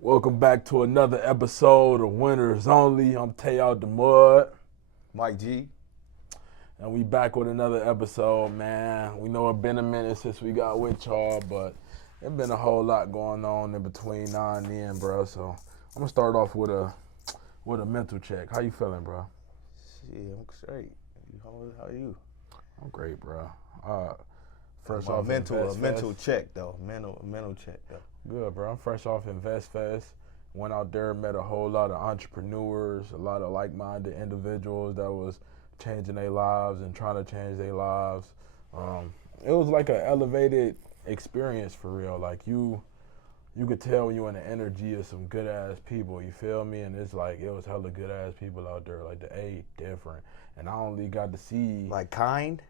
Welcome back to another episode of Winners Only. I'm Gee Tae OutDaMudd. Mike G. And we back with another episode, man. We know it's been a minute since we got with y'all, but there's been a whole lot going on in between now and then, bro. So I'm gonna start off with a mental check. How you feeling, bro? Shit, I'm straight. How are you? I'm great, bro. Fresh off mental check though. Mental check though. Good, bro. I'm fresh off Invest Fest. Went out there, met a whole lot of entrepreneurs, a lot of like-minded individuals that was changing their lives and trying to change their lives. It was like an elevated experience for real. Like you could tell when you in the energy of some good ass people. You feel me? And it's like it was hella good ass people out there. Like the A different, and I only got to see like kind.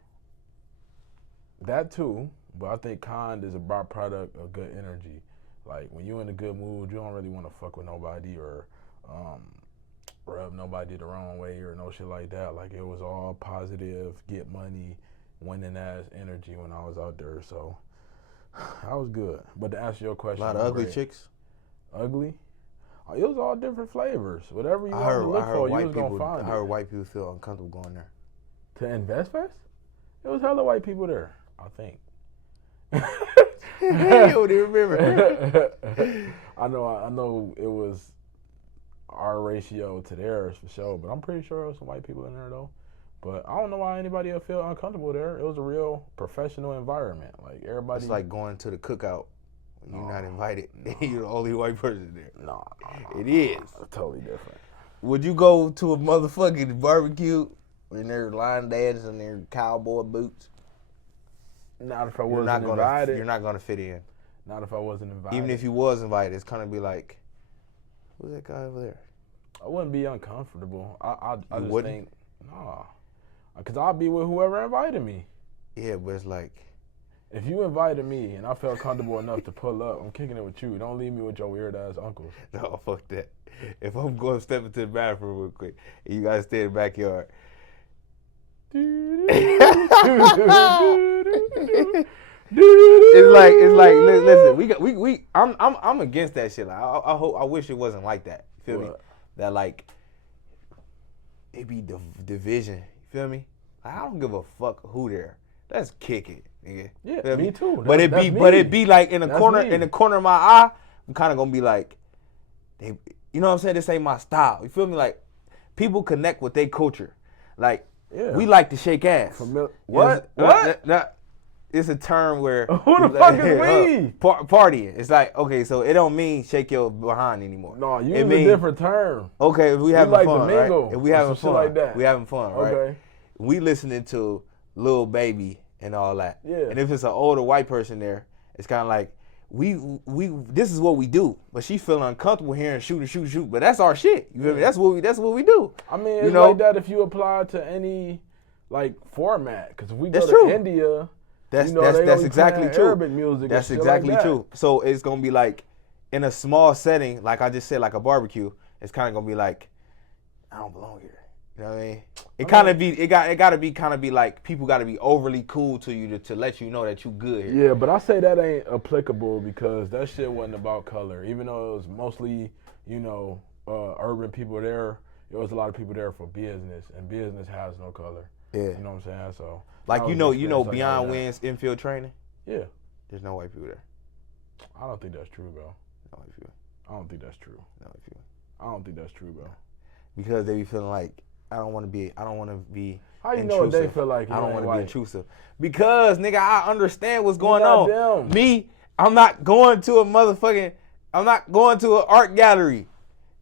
That too, but I think kind is a byproduct of good energy. Like when you're in a good mood, you don't really want to fuck with nobody or rub nobody the wrong way or no shit like that. Like it was all positive, get money, winning ass energy when I was out there. So I was good. But to answer your question, A lot of ugly chicks. Ugly? Oh, it was all different flavors. Whatever you wanted to look for, you was gonna find it. I heard white people feel uncomfortable going there. To Invest Fest? It was hella white people there, I think. You don't even remember. I know it was our ratio to theirs for sure, but I'm pretty sure there was some white people in there though. But I don't know why anybody would feel uncomfortable there. It was a real professional environment. Like everybody. It's like going to the cookout. You're not invited. You're the only white person there. No. It is. It's totally different. Would you go to a motherfucking barbecue when they're line dancing in their cowboy boots? Not if I wasn't invited. You're not gonna fit in. Not if I wasn't invited. Even if you was invited, it's kind of be like, who's that guy over there? I wouldn't be uncomfortable. I just wouldn't? think, nah. Because I'll be with whoever invited me. Yeah, but it's like, if you invited me and I felt comfortable enough to pull up, I'm kicking it with you. Don't leave me with your weird ass uncles. no, fuck that. If I'm going to step into the bathroom real quick and you guys stay in the backyard. It's like listen, I'm against that shit. Like I wish it wasn't like that. You feel me? That like it be division. You feel me? Like, I don't give a fuck who there. Let's kick it, nigga. Yeah, me too. But it be like in the corner of my eye. I'm kind of gonna be like, you know what I'm saying? This ain't my style. You feel me? Like people connect with their culture. Like we like to shake ass. What? It's a term where who the fuck is we? Partying. It's like, okay, so it don't mean shake your behind anymore. No, use a different term. Okay, if we having like fun, right? If we having fun, like that. we having fun, right? Okay. We listening to Lil Baby and all that. Yeah. And if it's an older white person there, it's kind of like we this is what we do. But she feeling uncomfortable hearing shoot. But that's our shit. You feel me? That's what we do. I mean, it's like that if you apply to any like format. Because if we go to India. That's exactly true. Arabic music. That's exactly true. So it's gonna be like in a small setting, like I just said, like a barbecue. It's kind of gonna be like, I don't belong here. You know what I mean? It gotta be like people gotta be overly cool to you to let you know that you good here. Yeah, but I say that ain't applicable because that shit wasn't about color. Even though it was mostly, urban people there, there was a lot of people there for business, and business has no color. Yeah. You know what I'm saying? So. Like Beyond Wind's infield training? Yeah. There's no white people there. I don't think that's true, bro. No white people. I don't think that's true. No white people. I don't think that's true, bro. Because they be feeling like I don't want to be How you intrusive. know what they feel like? I don't want to be intrusive. Because nigga, I understand what's going on. Me, I'm not going to an art gallery.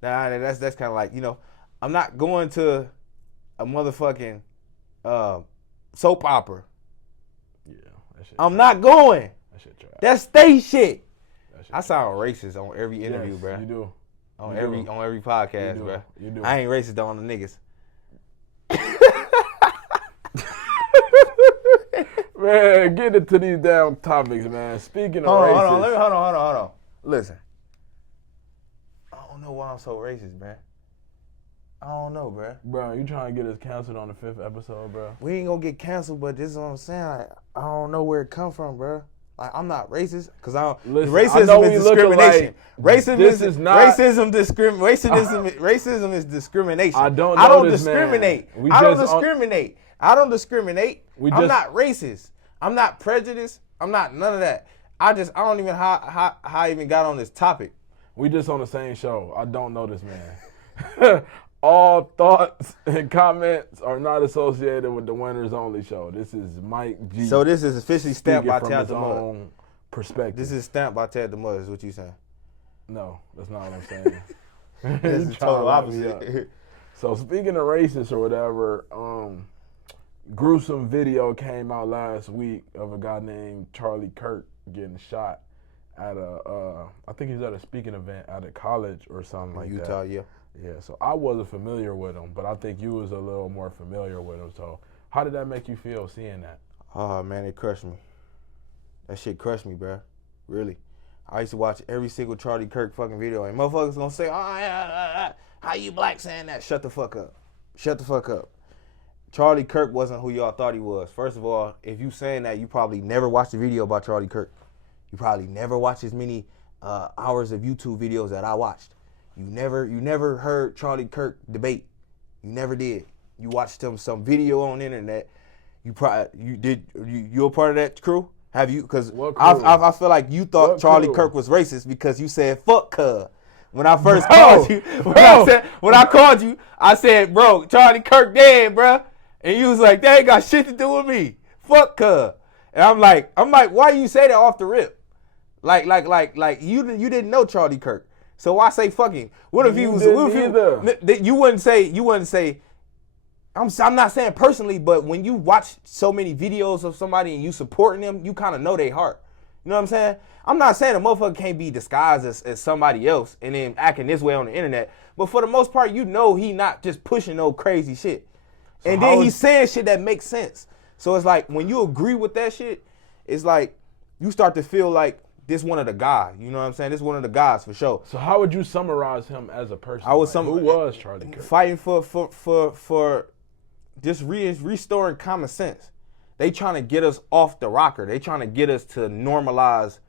Nah, that's kind of like, I'm not going to a motherfucking soap opera. Yeah, that shit. I'm not going. That shit trash. That's state shit. I sound racist on every interview, yes, bro. You do. On every podcast, bro. You do. I ain't racist though on the niggas. Man, get into these damn topics, man. Speaking of racist. Hold on. Listen. I don't know why I'm so racist, man. I don't know, bro. Bro, you trying to get us canceled on the 5th episode, bro? We ain't gonna get canceled, but this is what I'm saying. I don't know where it come from, bro. Like, I'm not racist because I don't. Listen, I racism know is we looking discrimination. like Racism this is not. Racism is discrimination. I don't know I don't this discriminate. man. I don't discriminate. I don't discriminate. I'm not racist. I'm not prejudiced. I'm not none of that. I don't even how I even got on this topic. We just on the same show. I don't know this man. All thoughts and comments are not associated with the Winners Only show. This is Mike G. So this is officially stamped by Gee Tae OutDaMudd. Perspective. This is stamped by Gee Tae OutDaMudd, is what you saying? No, that's not what I'm saying. This is total opposite. So speaking of racist or whatever, gruesome video came out last week of a guy named Charlie Kirk getting shot at I think he was at a speaking event at a college or something like Utah, that. yeah. Yeah, so I wasn't familiar with him, but I think you was a little more familiar with him. So how did that make you feel seeing that? Oh, man, it crushed me. That shit crushed me, bro. Really. I used to watch every single Charlie Kirk fucking video, and motherfuckers gonna say, how you black saying that? Shut the fuck up. Shut the fuck up. Charlie Kirk wasn't who y'all thought he was. First of all, if you saying that, you probably never watched a video about Charlie Kirk. You probably never watched as many hours of YouTube videos that I watched. You never heard Charlie Kirk debate. You never did. You watched some video on the internet. You a part of that crew? Have you? Because I feel like you thought Charlie Kirk was racist because you said fuck cuz. When I first called you, when I called you, I said, bro, Charlie Kirk dead, bro. And you was like, that ain't got shit to do with me. Fuck cuz. And I'm like, why you say that off the rip? Like you didn't know Charlie Kirk. So why say fucking? What if he was? You wouldn't say. I'm not saying personally, but when you watch so many videos of somebody and you supporting them, you kind of know their heart. You know what I'm saying? I'm not saying a motherfucker can't be disguised as somebody else and then acting this way on the internet. But for the most part, you know he not just pushing no crazy shit. So and then he's saying shit that makes sense. So it's like when you agree with that shit, it's like you start to feel like this one of the guys. You know what I'm saying? This one of the guys for sure. So how would you summarize him as a person? Who was Charlie Kirk? Fighting for just restoring common sense. They trying to get us off the rocker. They trying to get us to normalize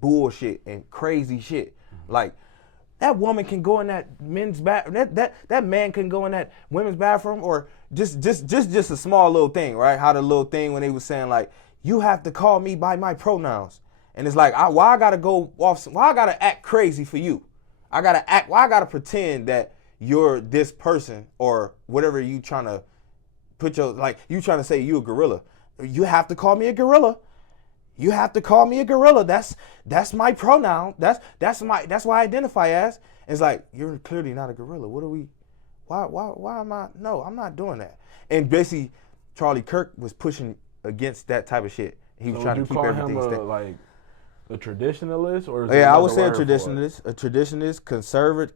bullshit and crazy shit. Like that woman can go in that men's bathroom. That man can go in that women's bathroom, or just a small little thing, right? How the little thing when they was saying like, you have to call me by my pronouns. And it's like, why I gotta go off? Why I gotta act crazy for you? Why I gotta pretend that you're this person or whatever you trying to put you trying to say you a gorilla. You have to call me a gorilla. You have to call me a gorilla. That's my pronoun. That's what I identify as. It's like, you're clearly not a gorilla. Why am I? No, I'm not doing that. And basically, Charlie Kirk was pushing against that type of shit. He was trying to keep everything steady. A traditionalist, or is I would say a traditionalist,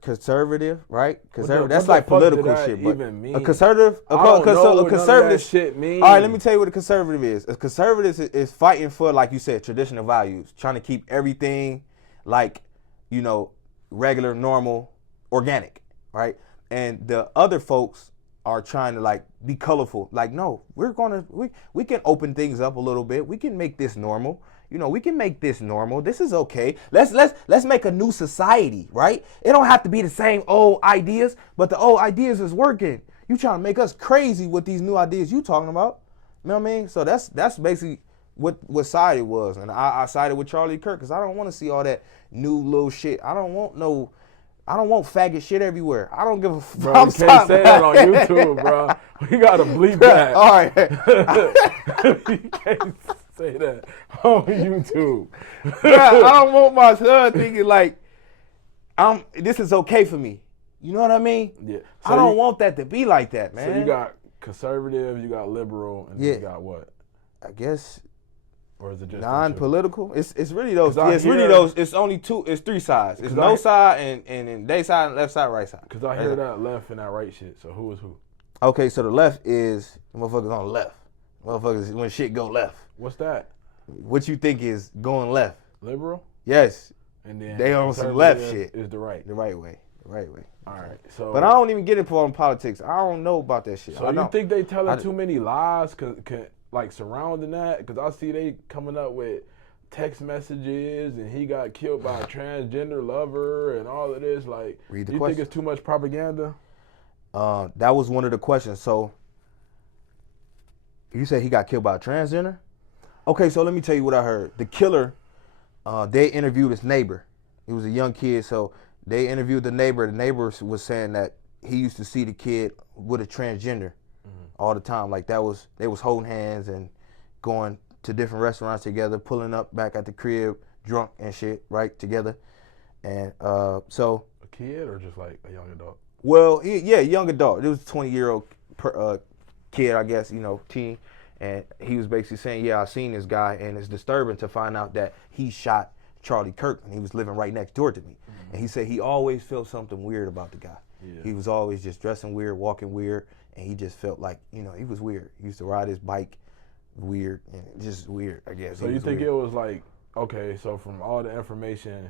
conservative, right? Conservative. That's like political shit. But even mean? A conservative, a conservative shit means. All right, let me tell you what a conservative is. A conservative is fighting for, like you said, traditional values, trying to keep everything like, regular, normal, organic, right? And the other folks are trying to like be colorful. Like, no, we can open things up a little bit. We can make this normal. We can make this normal. This is okay. Let's make a new society, right? It don't have to be the same old ideas, but the old ideas is working. You trying to make us crazy with these new ideas you talking about. You know what I mean? So that's basically what side it was. And I sided with Charlie Kirk because I don't want to see all that new little shit. I don't want faggot shit everywhere. I don't give a fuck. Bro, you can't say that on YouTube, bro. We gotta bleep that. All right. You can't say that on YouTube. Yeah, I don't want my son thinking like, this is okay for me. You know what I mean? Yeah. So I don't want that to be like that, man. So you got conservative, you got liberal, and then you got what? I guess. Or is it just non-political? It's really those. It's really those. It's only two. It's three sides. It's no side and they side, left side, right side. Because I hear that left and that right shit. So who is who? Okay, so the left is motherfuckers on the left. Motherfuckers when shit go left. What's that? What you think is going left? Liberal? Yes. And then they on some left shit. Is the right. The right way. The right way. All right. So. But I don't even get into politics. I don't know about that shit. So you think they telling too many lies? Like surrounding that, because I see they coming up with text messages and he got killed by a transgender lover and all of this. Like, Read the do you question. think it's too much propaganda? That was one of the questions. So you said he got killed by a transgender? Okay, so let me tell you what I heard. The killer, they interviewed his neighbor. He was a young kid, so they interviewed the neighbor. The neighbor was saying that he used to see the kid with a transgender all the time. Like they was holding hands and going to different restaurants together, pulling up back at the crib, drunk and shit, right, together. And so. A kid or just like a young adult? Well, yeah, young adult. It was a 20-year-old kid, I guess, teen. And he was basically saying, yeah, I seen this guy, and it's disturbing to find out that he shot Charlie Kirk, and he was living right next door to me. And he said he always felt something weird about the guy. Yeah. He was always just dressing weird, walking weird, and he just felt like, he was weird. He used to ride his bike weird, and just weird, I guess. So you think it was like, okay, so from all the information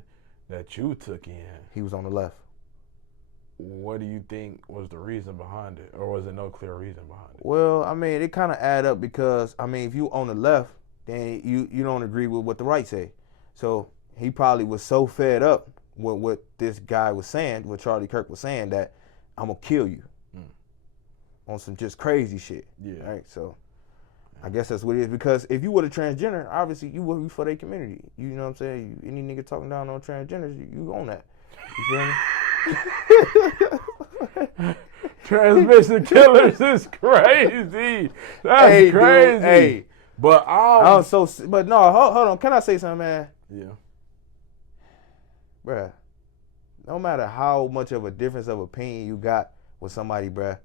that you took in. He was on the left. What do you think was the reason behind it? Or was there no clear reason behind it? Well, I mean, it kind of add up because, I mean, if you on the left, then you don't agree with what the right say. So he probably was so fed up with what this guy was saying, what Charlie Kirk was saying, that I'm going to kill you on some just crazy shit. Yeah. Right? So I guess that's what it is. Because if you were a transgender, obviously you would be for their community. You know what I'm saying? Any nigga talking down on transgenders, you own that. You feel me? Transmission killers is crazy. That's crazy. Dude, hey, but but no, hold on. Can I say something, man? Yeah. Bruh, no matter how much of a difference of opinion you got with somebody, bruh,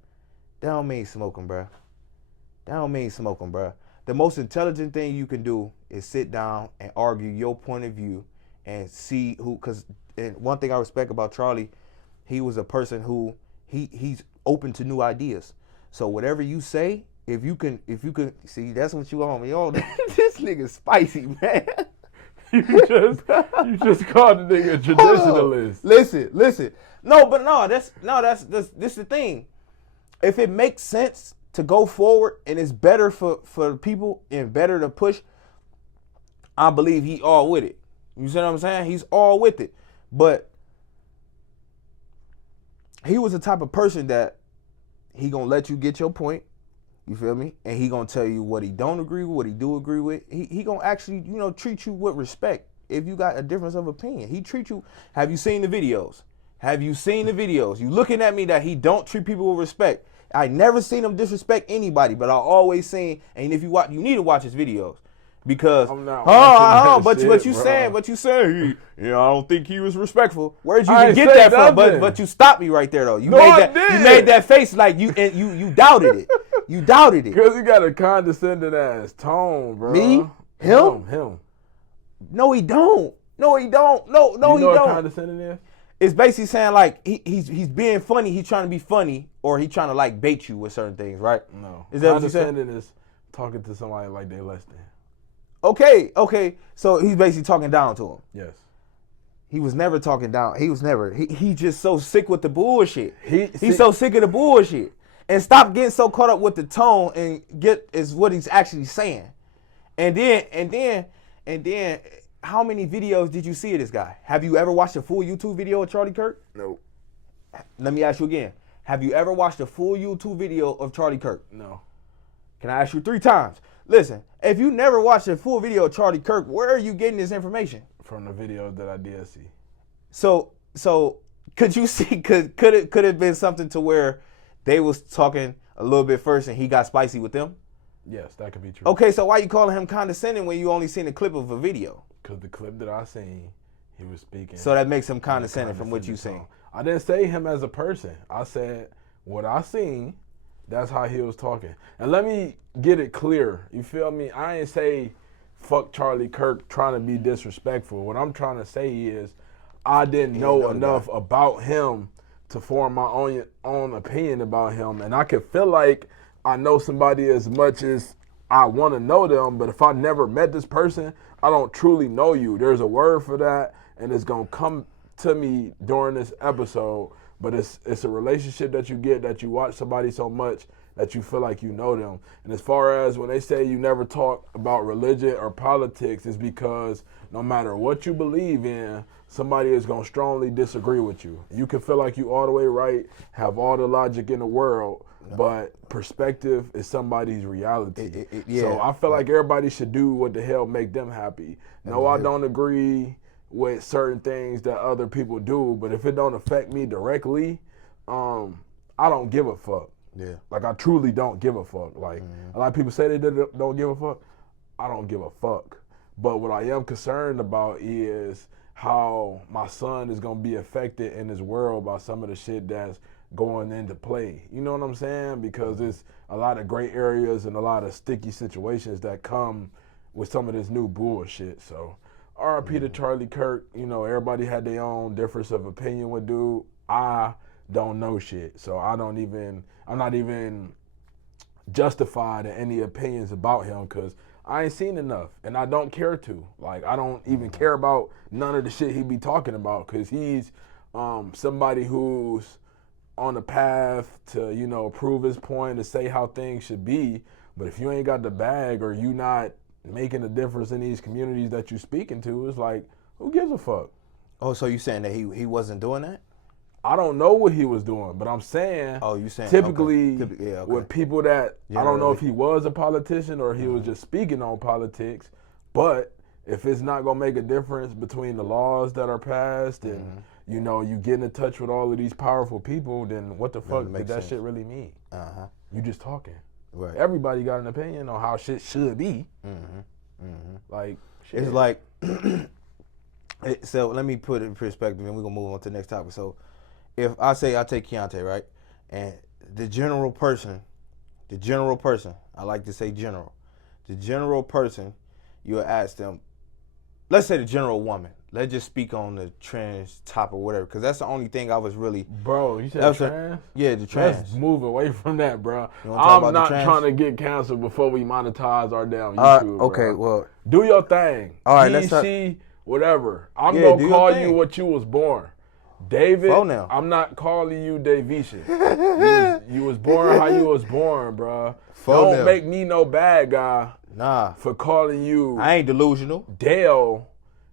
that don't mean smoking, bruh. That don't mean smoking, bruh. The most intelligent thing you can do is sit down and argue your point of view and see who, because one thing I respect about Charlie, he was a person who he's open to new ideas. So whatever you say, if you can see, that's what you on me. Oh, this nigga's spicy, man. you just called the nigga a traditionalist. Listen. That's this the thing. If it makes sense to go forward and it's better for people and better to push, I believe he all with it. You see what I'm saying? He's all with it. But he was the type of person that he gonna let you get your point, you feel me? And he gonna tell you what he don't agree with, what he do agree with. He gonna actually, treat you with respect. If you got a difference of opinion, he treat you. Have you seen the videos? You looking at me that he don't treat people with respect. I never seen him disrespect anybody, but I always seen, and if you watch, you need to watch his videos. Because but you saying, I don't think he was respectful. Where'd you even get that from? But you stopped me right there though. You made that face like you doubted it. You doubted it. Because he got a condescending ass tone, bro. Me? Him? No, he don't. No, he don't. No, you know he what don't. Condescending is? It's basically saying like he's being funny. He's trying to be funny, or he's trying to like bait you with certain things, right? No. Is that what you said? Condescending is talking to somebody like they less than. Okay. So he's basically talking down to him. Yes. He was never talking down. He just so sick with the bullshit. He's so sick of the bullshit. And stop getting so caught up with the tone and is what he's actually saying. And then how many videos did you see of this guy? Have you ever watched a full YouTube video of Charlie Kirk? No. Let me ask you again. Have you ever watched a full YouTube video of Charlie Kirk? No. Can I ask you 3 times? Listen, if you never watched a full video of Charlie Kirk, where are you getting this information? From the video that I did see. So could you see? Could it have been something to where they was talking a little bit first and he got spicy with them? Yes, that could be true. Okay, so why you calling him condescending when you only seen a clip of a video? Because the clip that I seen, he was speaking. So that makes him condescending from what you seen. I didn't say him as a person. I said what I seen. That's how he was talking. And let me get it clear. You feel me? I ain't say fuck Charlie Kirk trying to be disrespectful. What I'm trying to say is I didn't know enough about him to form my own opinion about him. And I can feel like I know somebody as much as I want to know them, but if I never met this person, I don't truly know you. There's a word for that, and it's going to come to me during this episode. But it's a relationship that you get, that you watch somebody so much that you feel like you know them. And as far as when they say you never talk about religion or politics, it's because no matter what you believe in, somebody is going to strongly disagree with you. You can feel like you all the way right, have all the logic in the world, but perspective is somebody's reality. So I feel like everybody should do what the hell make them happy. No, I don't agree with certain things that other people do, but if it don't affect me directly, I don't give a fuck. Yeah. Like, I truly don't give a fuck. Like, a lot of people say they don't give a fuck. I don't give a fuck. But what I am concerned about is how my son is going to be affected in this world by some of the shit that's going into play. You know what I'm saying? Because there's a lot of gray areas and a lot of sticky situations that come with some of this new bullshit. So, R.I.P. to Charlie Kirk. You know, everybody had their own difference of opinion with dude. I don't know shit. So I'm not even justified in any opinions about him because I ain't seen enough and I don't care to. Like, I don't even care about none of the shit he be talking about because he's somebody who's on the path to, you know, prove his point, to say how things should be. But if you ain't got the bag or you not making a difference in these communities that you speaking to, it's like, who gives a fuck? Oh, so you saying that he wasn't doing that? I don't know what he was doing, but I'm saying, typically with people that, I don't know if he was a politician or he was just speaking on politics, but if it's not going to make a difference between the laws that are passed and, you know, you get in touch with all of these powerful people, then what the fuck did that shit really mean? You just talking. Right. Everybody got an opinion on how shit should be. Like, shit. It's like, so let me put it in perspective and we're going to move on to the next topic. So if I say I take Keontae, right, and the general person, I like to say the general person, you'll ask them, let's say the general woman, let's just speak on the trans topic or whatever, because that's the only thing I was really. Bro, you said trans? Yeah, the trans. Let's move away from that, bro. I'm not trying to get canceled before we monetize our damn YouTube, okay, bro. well. Do your thing. All right, let's whatever. I'm going to call you what you was born. David, I'm not calling you Davisha. you was born how you was born, bro. Don't make me no bad guy for calling you. I ain't delusional. Dale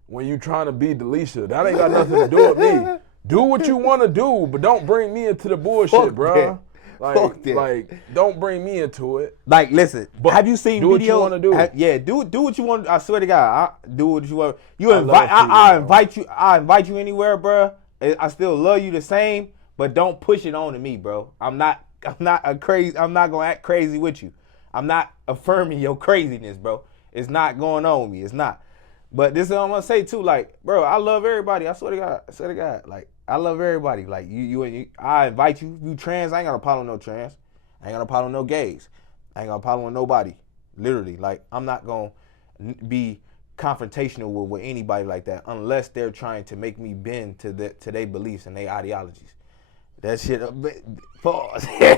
when you trying to be Delisha. That ain't got nothing to do with me. Do what you want to do, but don't bring me into the bullshit, bro. Like, don't bring me into it. Like, listen, but have you seen do what you want to do? Do what you want. I swear to God, do what you want. I invite you anywhere, bro. I still love you the same, but don't push it on to me, bro. I'm not gonna act crazy with you. I'm not affirming your craziness, bro. It's not going on with me. It's not. But this is what I'm gonna say too. Like, bro, I love everybody. I swear to God. Like, I love everybody. Like, you I invite you. You trans, I ain't got no problem with no trans. I ain't got no problem with no gays. I ain't got no problem with nobody. Literally, like, I'm not gonna be confrontational with anybody like that unless they're trying to make me bend to their beliefs and their ideologies. That shit. Pause. Hey,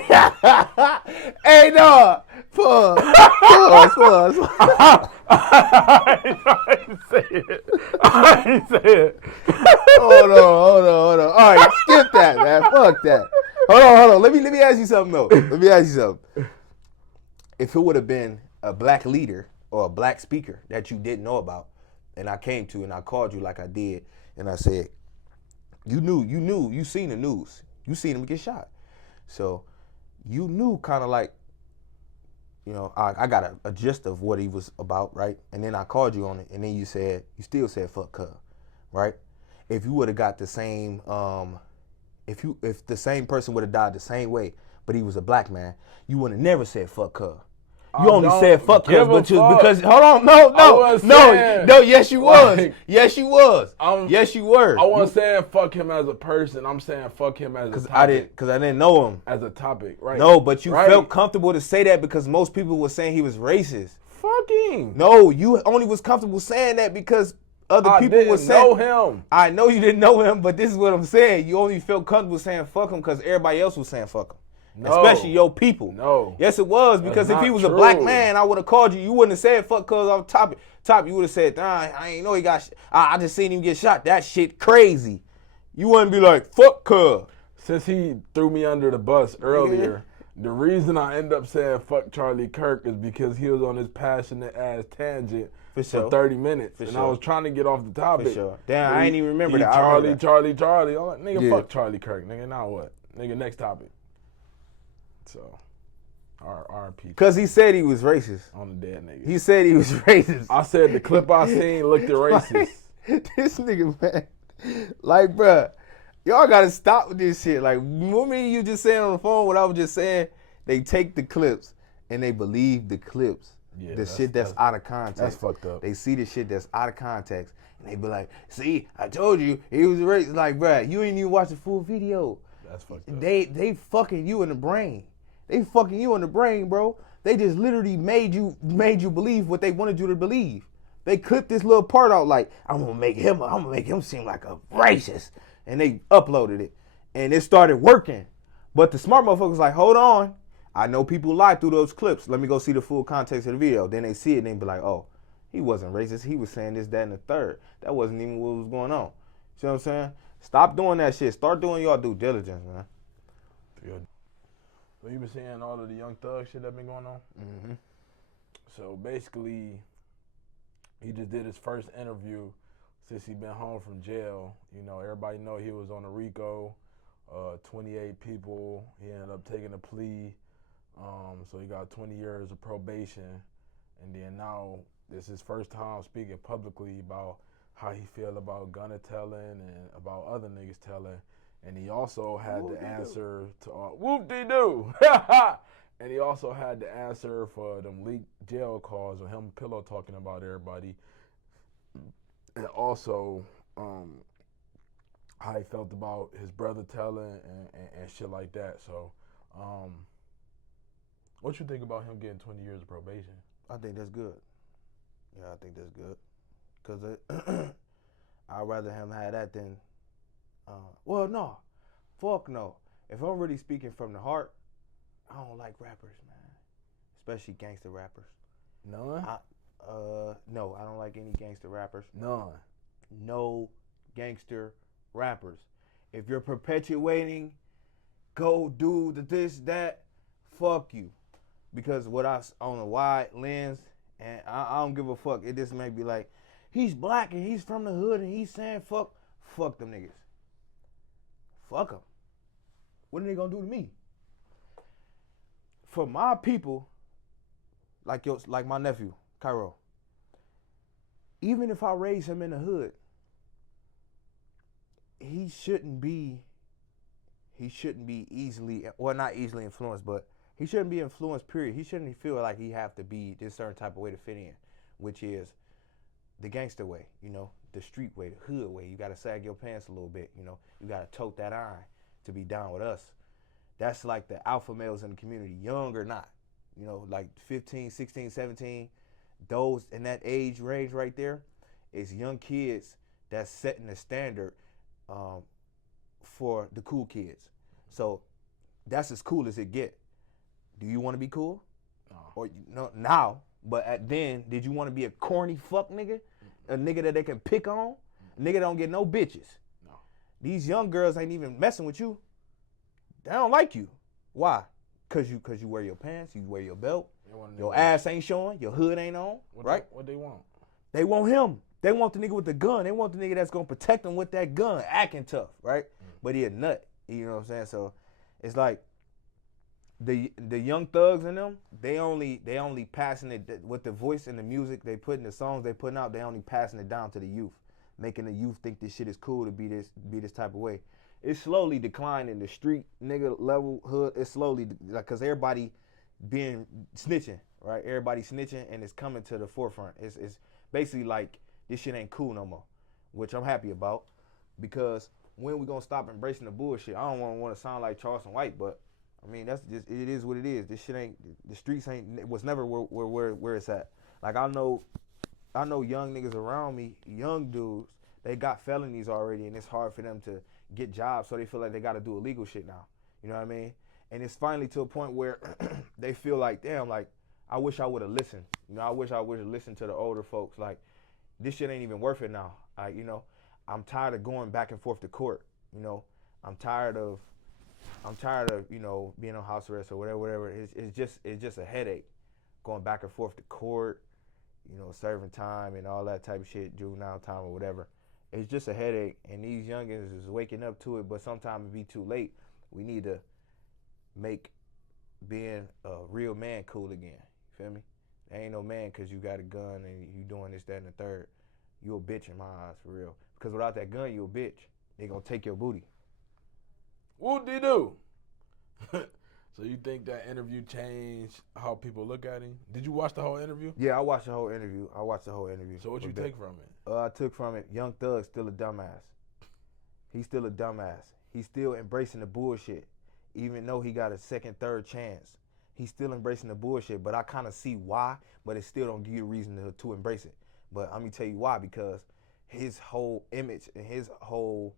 no. Pause. I ain't say it. Hold on. All right, skip that, man. Fuck that. Hold on. Let me ask you something though. If it would have been a black leader or a black speaker that you didn't know about, and I came to and I called you like I did, and I said, you seen the news. You seen him get shot. So you knew kind of like, you know, I got a gist of what he was about, right? And then I called you on it, and then you still said fuck Cub, right? If you would have got the same, if the same person would have died the same way, but he was a black man, you would have never said fuck Cub. You only said fuck Cub because hold on, no, yes you was. Like, yes you was. Yes you were. I wasn't saying fuck him as a person. I'm saying fuck him as a topic. Because I didn't know him. As a topic, right? No, but you felt comfortable to say that because most people were saying he was racist. Fucking. No, you only was comfortable saying that because other people were saying. I didn't know him. I know you didn't know him, but this is what I'm saying. You only felt comfortable saying fuck him because everybody else was saying fuck him. No. Especially your people. No. Yes, it was. Because if he was a black man, I would have called you. You wouldn't have said fuck Cuz off top. You would have said, I ain't know he got I just seen him get shot. That shit crazy. You wouldn't be like, fuck Cuz. Since he threw me under the bus earlier, The reason I end up saying fuck Charlie Kirk is because he was on his passionate ass tangent For sure. for 30 minutes. For and sure. I was trying to get off the topic. For sure. Damn, I ain't even remember that. Charlie. I'm like, nigga, Yeah. fuck Charlie Kirk. Nigga, now what? Nigga, next topic. So, R.I.P. Because he said he was racist. On the dead nigga. He said he was racist. I said the clip I seen looked at racist. This nigga, man. Like, bruh, y'all gotta stop with this shit. Like, what me and you just saying on the phone, what I was just saying, they take the clips and they believe the clips. Yeah, the shit that's out of context. That's fucked up. They see the shit that's out of context and they be like, see, I told you, he was racist. Like, bruh, you ain't even watch the full video. That's fucked up. They fucking you in the brain. They fucking you in the brain, bro. They just literally made you believe what they wanted you to believe. They clipped this little part out like, I'm gonna make him seem like a racist. And they uploaded it. And it started working. But the smart motherfuckers like, hold on. I know people lie through those clips. Let me go see the full context of the video. Then they see it and they be like, oh, he wasn't racist. He was saying this, that, and the third. That wasn't even what was going on. See what I'm saying? Stop doing that shit. Start doing y'all due diligence, man. Good. So you been seeing all of the Young Thug shit that been going on? Mm-hmm. So basically, he just did his first interview since he been home from jail. You know, everybody know he was on a RICO, 28 people. He ended up taking a plea. So he got 20 years of probation. And then now, this is his first time speaking publicly about how he feel about gunna telling and about other niggas telling. And he also had the answer to whoop-de-doo. And he also had the answer for them leaked jail calls or him pillow talking about everybody. And also how he felt about his brother telling and shit like that. So what you think about him getting 20 years of probation? I think that's good. Yeah, I think that's good. Because I'd rather him have that than, well, no. Fuck no. If I'm really speaking from the heart, I don't like rappers, man. Especially gangster rappers. None? No, I don't like any gangster rappers. None. No Gangster rappers. If you're perpetuating, go do the this, that, fuck you. Because what I on a wide lens, and I don't give a fuck. It just may be like, he's black and he's from the hood and he's saying fuck them niggas. Fuck them. What are they gonna do to me? For my people, like my nephew, Cairo, even if I raise him in the hood, he shouldn't be easily, well, not easily influenced, but he shouldn't be influenced, period. He shouldn't feel like he have to be this certain type of way to fit in, which is the gangster way, you know, the street way, the hood way. You got to sag your pants a little bit, you know. You got to tote that iron to be down with us. That's like the alpha males in the community, young or not. You know, like 15, 16, 17, those in that age range right there, is young kids that's setting the standard for the cool kids. So that's as cool as it get. Do you want to be cool? No. Or no, now, but then, did you want to be a corny fuck nigga? A nigga that they can pick on? A nigga that don't get no bitches? No. These young girls ain't even messing with you. They don't like you. Why? Cause you wear your pants, you wear your belt, your ass ain't showing, your hood ain't on, right? What they want? They want him. They want the nigga with the gun. They want the nigga that's gonna protect them with that gun, acting tough, right? But he a nut. You know what I'm saying? So it's like the young thugs in them, they only passing it with the voice and the music they put in the songs they putting out. They only passing it down to the youth, making the youth think this shit is cool to be this type of way. It's slowly declining the street nigga level hood. It's slowly like cause everybody being snitching, right? Everybody snitching and it's coming to the forefront. It's basically like this shit ain't cool no more, which I'm happy about because when we gonna stop embracing the bullshit? I don't want to sound like Charleston White, but I mean that's just it is what it is. This shit ain't the streets ain't it was never where it's at. Like I know young niggas around me, young dudes, they got felonies already and it's hard for them to get jobs, so they feel like they got to do illegal shit now. You know what I mean? And it's finally to a point where they feel like, damn, like I wish I would have listened. You know, I wish I would have listened to the older folks. Like this shit ain't even worth it now. You know, I'm tired of going back and forth to court. You know, I'm tired of I'm tired of being on house arrest or whatever. It's just a headache, going back and forth to court, serving time and all that type of shit, juvenile time or whatever. It's just a headache, and these youngins is waking up to it, but sometimes it be too late. We need to make being a real man cool again. You feel me? There ain't no man because you got a gun and you doing this, that, and the third. You a bitch in my eyes, for real. Because without that gun, you a bitch. They gonna take your booty. Whoop-de-doo. So you think that interview changed how people look at him? Did you watch the whole interview? Yeah, I watched the whole interview. So what you take from it? I took from it, Young Thug's still a dumbass. He's still a dumbass. He's still embracing the bullshit. Even though he got a second, third chance. He's still embracing the bullshit, but I kind of see why, but it still don't give you a reason to embrace it. But let me tell you why, because his whole image and his whole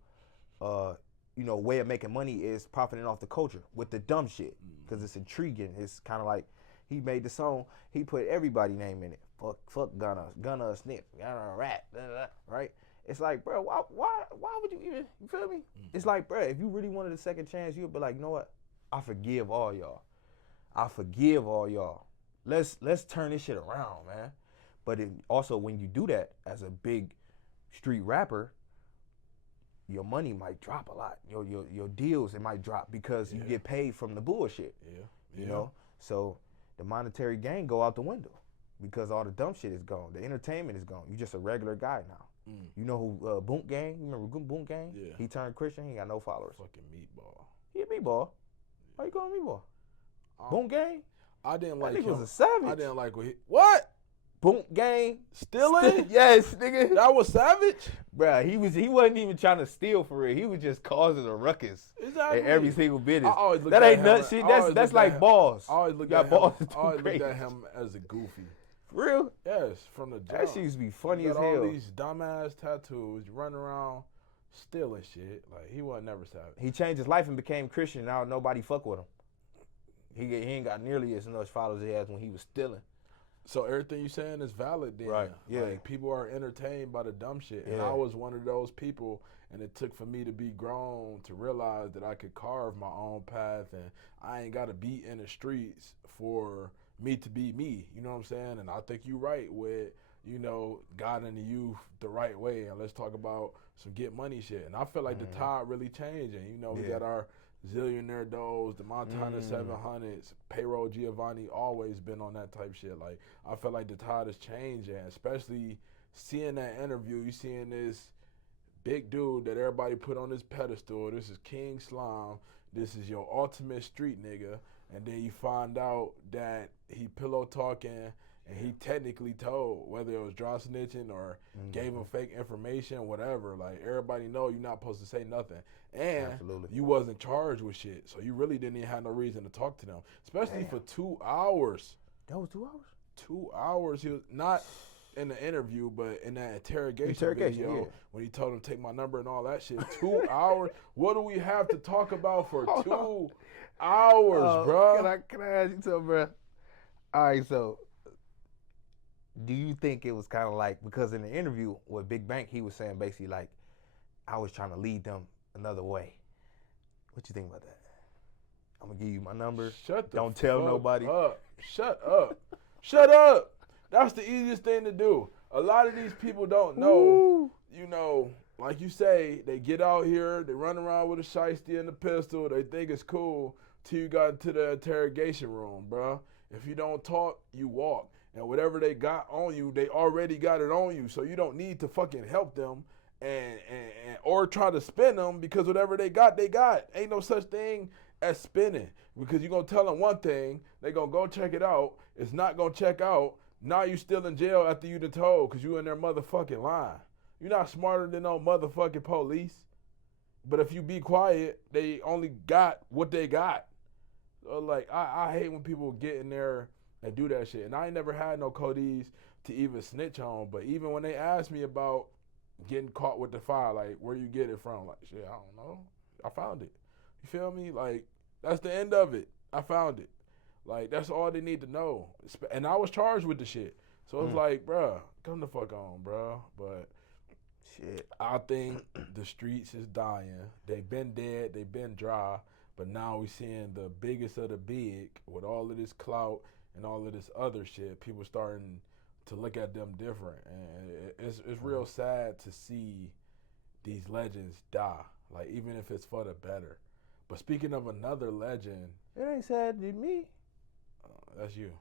way of making money is profiting off the culture with the dumb shit, because it's intriguing. It's kind of like he made the song, he put everybody name in it. Fuck Gunna, Snip, Gunna, Rat, right? It's like, bro, why would you even, you feel me? It's like, bro, if you really wanted a second chance, you'd be like, you know what? I forgive all y'all. Let's turn this shit around, man. But also, when you do that as a big street rapper, your money might drop a lot. Your deals, it might drop because you get paid from the bullshit. Yeah. You know? So the monetary gain go out the window because all the dumb shit is gone. The entertainment is gone. You just a regular guy now. You know who Boonk Gang? You remember Boonk Gang? Yeah. He turned Christian. He ain't got no followers. Fucking meatball. He a meatball. Why you calling meatball? Boonk Gang? I didn't like that nigga him. was a savage. I didn't like what? Boonk Gang. Stealing? Yes, nigga. That was savage? Bruh, he wasn't even trying to steal for real. He was just causing a ruckus. Exactly. In every single business. That ain't nut shit. That's like balls. I always looked at him as a goofy. For real? Yes, from the jump. That shit used to be funny as hell. All these dumbass tattoos, running around stealing shit. Like, he wasn't never savage. He changed his life and became Christian. Now nobody fuck with him. He ain't got nearly as much followers as he has when he was stealing. So everything you saying is valid then. Right, yeah. Like, people are entertained by the dumb shit. And Yeah. I was one of those people, and it took for me to be grown to realize that I could carve my own path, and I ain't got to be in the streets for me to be me. You know what I'm saying? And I think you're right with, guiding the youth the right way. And let's talk about some get money shit. And I feel like the tide really changing. We got our Zillionaire Does, the Montana 700s, Payroll Giovanni, always been on that type shit. Like, I feel like the tide is changing, especially seeing that interview. You seeing this big dude that everybody put on this pedestal. This is King Slime. This is your ultimate street nigga. And then you find out that he pillow talking, and he technically told, whether it was dry snitching or gave him fake information, whatever. Like, everybody know you're not supposed to say nothing. And Absolutely. You wasn't charged with shit, so you really didn't even have no reason to talk to them, especially for 2 hours. That was 2 hours? 2 hours. He was not in the interview, but in that interrogation video, when he told him take my number and all that shit. 2 hours. What do we have to talk about for 2 hours, bro? Can I ask you something, bro? All right, so do you think it was kind of like, because in the interview with Big Bank, he was saying basically like, I was trying to lead them another way. What you think about that? I'm gonna give you my number. Don't tell nobody. Shut up. Shut up. That's the easiest thing to do. A lot of these people don't know. Like you say, they get out here, they run around with a shiesty and a pistol, they think it's cool till you got into the interrogation room, bro. If you don't talk, you walk. And whatever they got on you, they already got it on you. So you don't need to fucking help them and or try to spin them, because whatever they got, they got. Ain't no such thing as spinning, because you're going to tell them one thing, they're going to go check it out. It's not going to check out. Now you still in jail after you done told, because you in their motherfucking line. You're not smarter than no motherfucking police. But if you be quiet, they only got what they got. So, like, I hate when people get in there and do that shit. And I ain't never had no codees to even snitch on. But even when they ask me about getting caught with the file, like, where you get it from? Like, shit, I don't know. I found it. You feel me? Like, that's the end of it. I found it. Like, that's all they need to know. And I was charged with the shit. So it's like, bruh, come the fuck on, bruh. But shit, I think the streets is dying. They've been dead. They've been dry. But now we seeing the biggest of the big with all of this clout and all of this other shit. People starting to look at them different, and it's real sad to see these legends die. Like, even if it's for the better. But speaking of another legend, It ain't sad to me. that's you.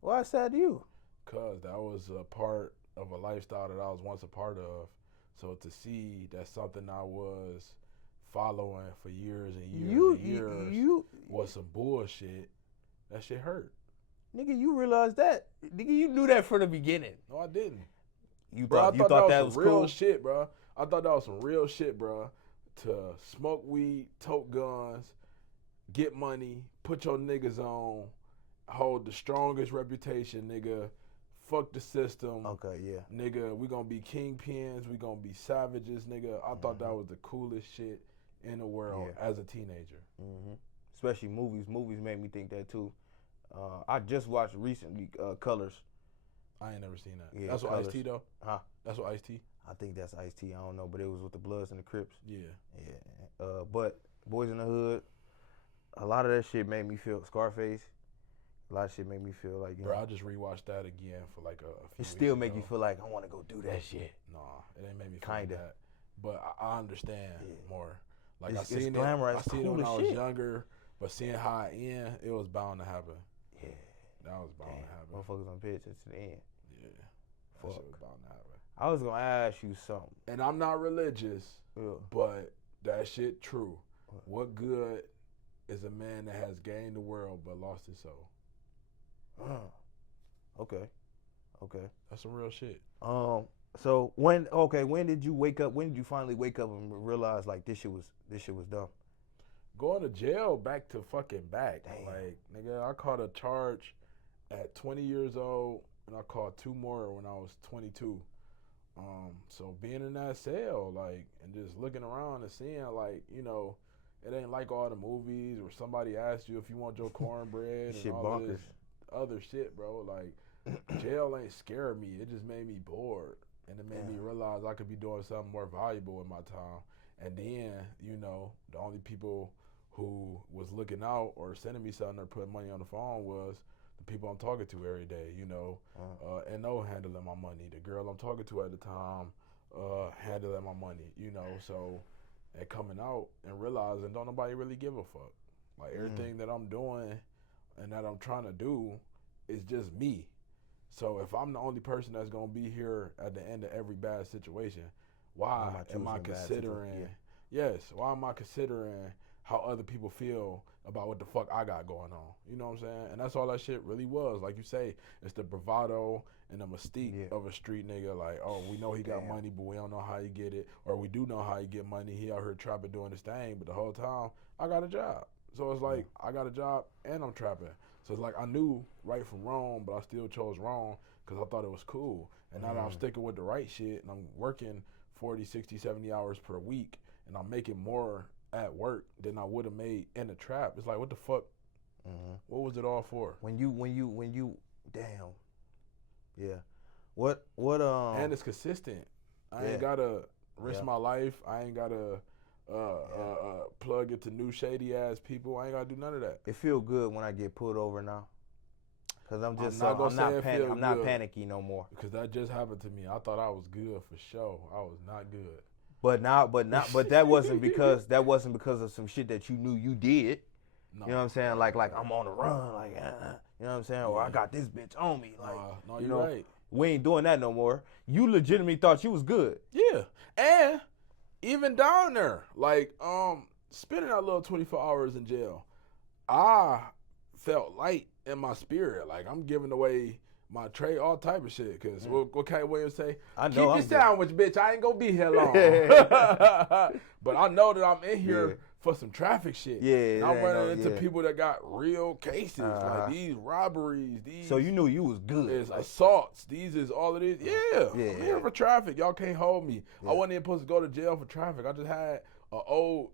Why it's sad to you? Cause that was a part of a lifestyle that I was once a part of. So to see that something I was following for years and years was some bullshit, that shit hurt. Nigga, you realize that? Nigga, you knew that from the beginning. No, I didn't. You Bro, thought that was was real cool? shit, bro. I thought that was some real shit, bro. To smoke weed, tote guns, get money, put your niggas on, hold the strongest reputation, nigga. Fuck the system. Okay, yeah. Nigga, we gonna be kingpins, we gonna be savages, nigga. I thought that was the coolest shit in the world as a teenager. Mm-hmm. Especially movies. Movies made me think that too. I just watched recently Colors. I ain't never seen that. Yeah, that's what Colors. Ice-T though? Huh? That's what Ice-T? I think that's Ice-T. I don't know, but it was with the Bloods and the Crips. Yeah. Yeah. But Boys in the Hood, a lot of that shit made me feel Scarface. A lot of shit made me feel like, you Bro, know. I just rewatched that again for like a few It weeks still make ago. you feel like I want to go do that shit. Nah, it ain't made me feel Kinda. that. But I understand more. Like It's I seen it. glamorous. I It's seen it cool when as I was shit. younger, but seeing how I end, it was bound to happen. Yeah. That was bound to happen. Motherfuckers on pitch to the end. Yeah. That Fuck. shit was bound to happen. I was gonna ask you something. And I'm not religious, Yeah. but that shit true. What good is a man that has gained the world but lost his soul? Okay. That's some real shit. So when did you wake up? When did you finally wake up and realize like this shit was dumb? Going to jail back to fucking back. Damn. Like, nigga, I caught a charge at 20 years old, and I caught 2 more when I was 22. So being in that cell, like, and just looking around and seeing, like, you know, it ain't like all the movies where somebody asks you if you want your cornbread and Shit all bonkers. this other shit, bro. Like, jail ain't scare me. It just made me bored, and it made me realize I could be doing something more valuable with my time. And then, you know, the only people who was looking out or sending me something or putting money on the phone was the people I'm talking to every day, you know, and no handling my money. The girl I'm talking to at the time handling my money, you know. So, and coming out and realizing don't nobody really give a fuck. Like, everything that I'm doing and that I'm trying to do is just me. So if I'm the only person that's gonna be here at the end of every bad situation, why am I considering? Yes, why am I considering how other people feel about what the fuck I got going on? You know what I'm saying? And that's all that shit really was. Like you say, it's the bravado and the mystique of a street nigga. Like, oh, we know he got money, but we don't know how he get it. Or we do know how he get money. He out here trapping, doing his thing, but the whole time I got a job. So it's like I got a job and I'm trapping. So it's like I knew right from wrong, but I still chose wrong because I thought it was cool. And now that I'm sticking with the right shit and I'm working 40, 60, 70 hours per week and I'm making more at work than I would have made in the trap. It's like, what the fuck? What was it all for? When you damn. Yeah. What And it's consistent. I ain't gotta risk my life. I ain't gotta plug into new shady ass people. I ain't gotta do none of that. It feel good when I get pulled over now. Cause I'm not panicky no more. Because that just happened to me. I thought I was good for sure. I was not good. But that wasn't because of some shit that you knew you did. No. You know what I'm saying? Like I'm on the run, like you know what I'm saying? Or I got this bitch on me. Like no, you're right. We ain't doing that no more. You legitimately thought you was good. Yeah. And even down there, like, spending that little 24 hours in jail, I felt light in my spirit. Like, I'm giving away my trade, all type of shit. Because what Cat Williams say? I know keep your I'm sandwich, bitch. I ain't going to be here long. But I know that I'm in here for some traffic shit. Yeah. And I'm running into people that got real cases. Like, these robberies, these. So you knew you was good. Is assaults. These is all it is. Yeah. I'm here for traffic. Y'all can't hold me. I wasn't even supposed to go to jail for traffic. I just had an old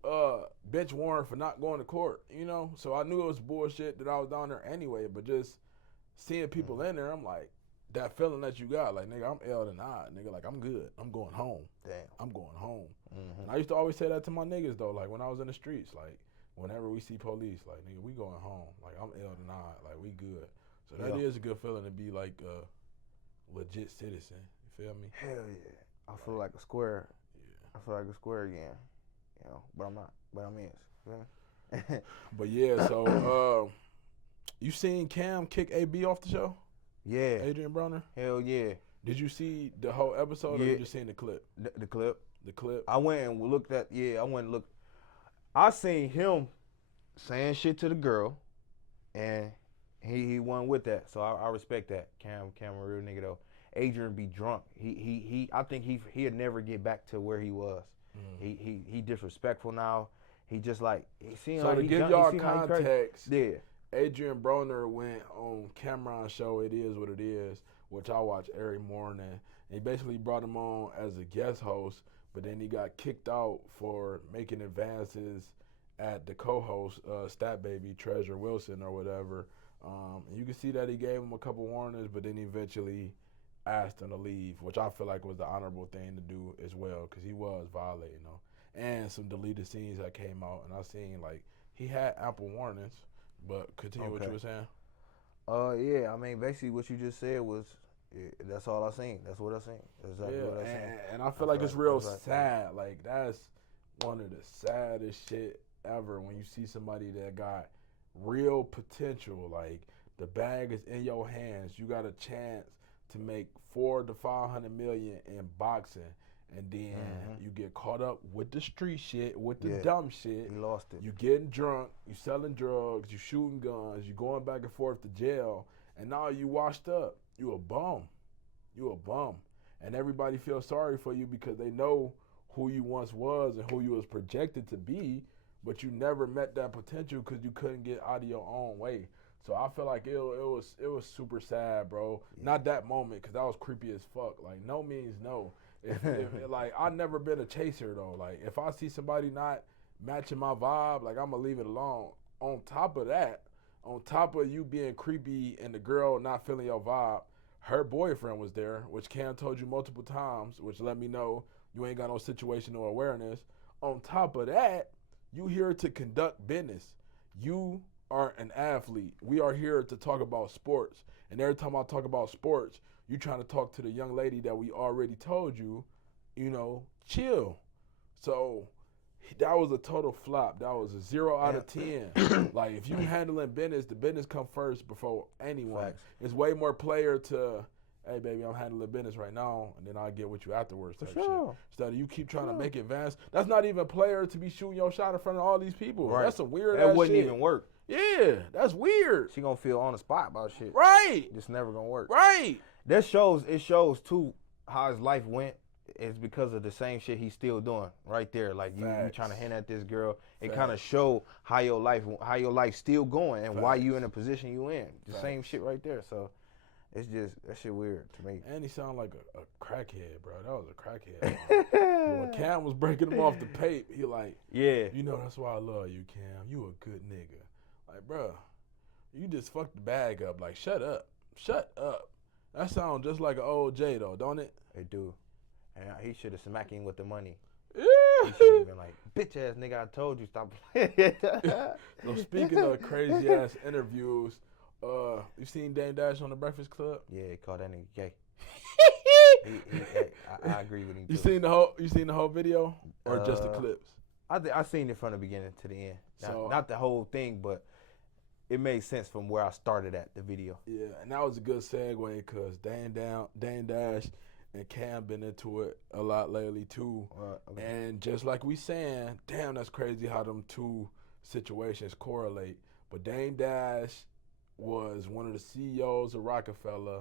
bench warrant for not going to court, you know? So I knew it was bullshit that I was down there anyway, but just seeing people in there, I'm like, that feeling that you got, like, nigga, I'm L and I, nigga, like, I'm good. I'm going home. Damn. I'm going home. And I used to always say that to my niggas, though, like, when I was in the streets, like, whenever we see police, like, nigga, we going home. Like, I'm ill tonight. Like, we good. So that is a good feeling to be like a legit citizen. You feel me? Hell yeah. I feel like a square. Yeah. I feel like a square again. You know, but I'm not. But I'm is. You feel me? But yeah, so you seen Cam kick AB off the show? Yeah. Adrian Broner? Hell yeah. Did you see the whole episode or you just seen the clip? The clip. The clip? I went and looked at, I went and looked. I seen him saying shit to the girl, and he won with that. So I respect that. Cam a real nigga though. Adrian be drunk. I think he'd never get back to where he was. He disrespectful now. He just like so to give y'all context, yeah. Adrian Broner went on Cameron's show, It Is What It Is, which I watch every morning. And he basically brought him on as a guest host, but then he got kicked out for making advances at the co-host, Stat Baby, Treasure Wilson or whatever. You can see that he gave him a couple warnings, but then he eventually asked him to leave, which I feel like was the honorable thing to do as well, because he was violating them. And some deleted scenes that came out, and I seen like he had ample warnings. But continue what you were saying. Yeah, I mean, basically what you just said was, that's all I seen. That's what I seen. That's exactly what I seen. And I feel like it's real sad. Like, that's one of the saddest shit ever when you see somebody that got real potential. Like, the bag is in your hands. You got a chance to make $400 to $500 million in boxing. And then you get caught up with the street shit, with the dumb shit. You lost it. You getting drunk, you selling drugs, you shooting guns, you going back and forth to jail, and now you washed up. You a bum. You a bum. And everybody feels sorry for you because they know who you once was and who you was projected to be, but you never met that potential because you couldn't get out of your own way. So I feel like it was super sad, bro. Yeah. Not that moment, because that was creepy as fuck. Like, no means no. If like, I've never been a chaser though. Like, if I see somebody not matching my vibe, like, I'm gonna leave it alone. On top of that, on top of you being creepy and the girl not feeling your vibe, her boyfriend was there, which Cam told you multiple times, which let me know you ain't got no situational awareness. On top of that, you here to conduct business. You are an athlete. We are here to talk about sports. And every time I talk about sports, you trying to talk to the young lady that we already told you, chill. So that was a total flop. That was a 0 out of 10. Like, if you handling business, the business come first before anyone. Facts. It's way more player to, hey, baby, I'm handling business right now, and then I'll get with you afterwards type shit. Instead of you keep trying to make it advance. That's not even player to be shooting your shot in front of all these people. Right. That's some weird ass shit. That wouldn't even work. Yeah, that's weird. She gonna feel on the spot about shit. Right. It's never gonna work. Right. It shows too how his life went. It's because of the same shit he's still doing right there. Like, you trying to hint at this girl. It kind of show how your life's still going and why you in the position you in. The same shit right there. So it's just, that shit weird to me. And he sound like a crackhead, bro. That was a crackhead. When Cam was breaking him off the pape, he like, that's why I love you, Cam. You a good nigga. Like, bro, you just fucked the bag up. Like, shut up. Shut up. That sounds just like an old J, though, don't it? It do. And he should have smacked him with the money. Yeah. He should have been like, bitch ass nigga, I told you, stop. So speaking of crazy ass interviews, you seen Dame Dash on the Breakfast Club? Yeah, he called that nigga gay. I agree with him. You seen the whole video or just the clips? I seen it from the beginning to the end. Not the whole thing, but it made sense from where I started at the video. Yeah, and that was a good segue because Dame Dash and Cam been into it a lot lately too. Okay. And just like we saying, damn, that's crazy how them two situations correlate. But Dame Dash was one of the CEOs of Rockefeller,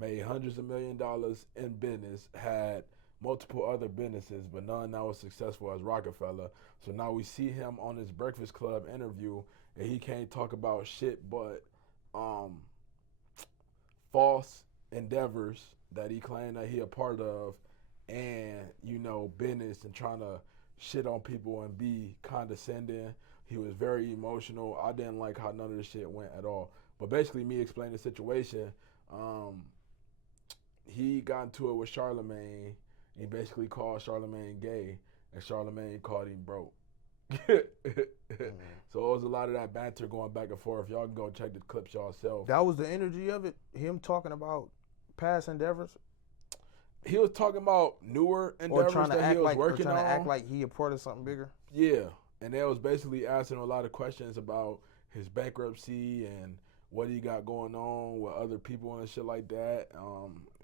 made hundreds of $millions in business, had multiple other businesses, but none that was successful as Rockefeller. So now we see him on his Breakfast Club interview, and he can't talk about shit but false endeavors that he claimed that he a part of, and business, and trying to shit on people and be condescending. He was very emotional. I didn't like how none of this shit went at all. But basically, me explaining the situation, he got into it with Charlemagne. He basically called Charlemagne gay, and Charlemagne called him broke. So it was a lot of that banter going back and forth. Y'all can go check the clips yourself. That was the energy of it. Him talking about past endeavors. He was talking about newer endeavors that he was working on. Trying to act like he a part of something bigger. Yeah, and they was basically asking a lot of questions about his bankruptcy and what he got going on with other people and shit like that.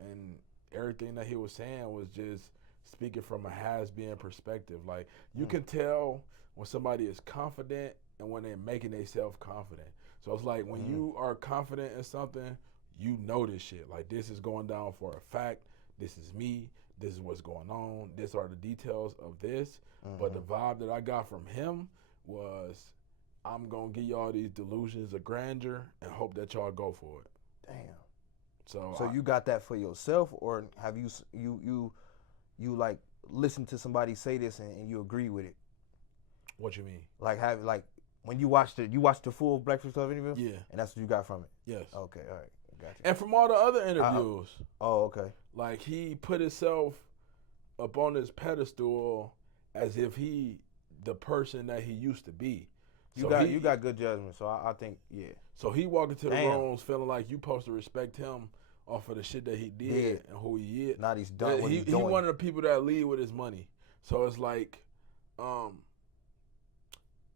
And everything that he was saying was just speaking from a has-been perspective. Like, you can tell when somebody is confident and when they're making themselves confident. So it's like when you are confident in something, you know this shit. Like, this is going down for a fact. This is me. This is what's going on. These are the details of this. But the vibe that I got from him was, I'm going to give y'all these delusions of grandeur and hope that y'all go for it. Damn. So you got that for yourself, or have you like listened to somebody say this and you agree with it? What you mean? Like when you watched the full Breakfast Club interview? Yeah. And that's what you got from it? Yes. Okay, all right. Gotcha. And from all the other interviews. Oh, okay. Like, he put himself up on this pedestal as if he the person that he used to be. You got good judgment, so I think, yeah. So he walking to the rooms feeling like you supposed to respect him off of the shit that he did and who he is. Not he's done what he's doing. He one of the people that lead with his money. So it's like,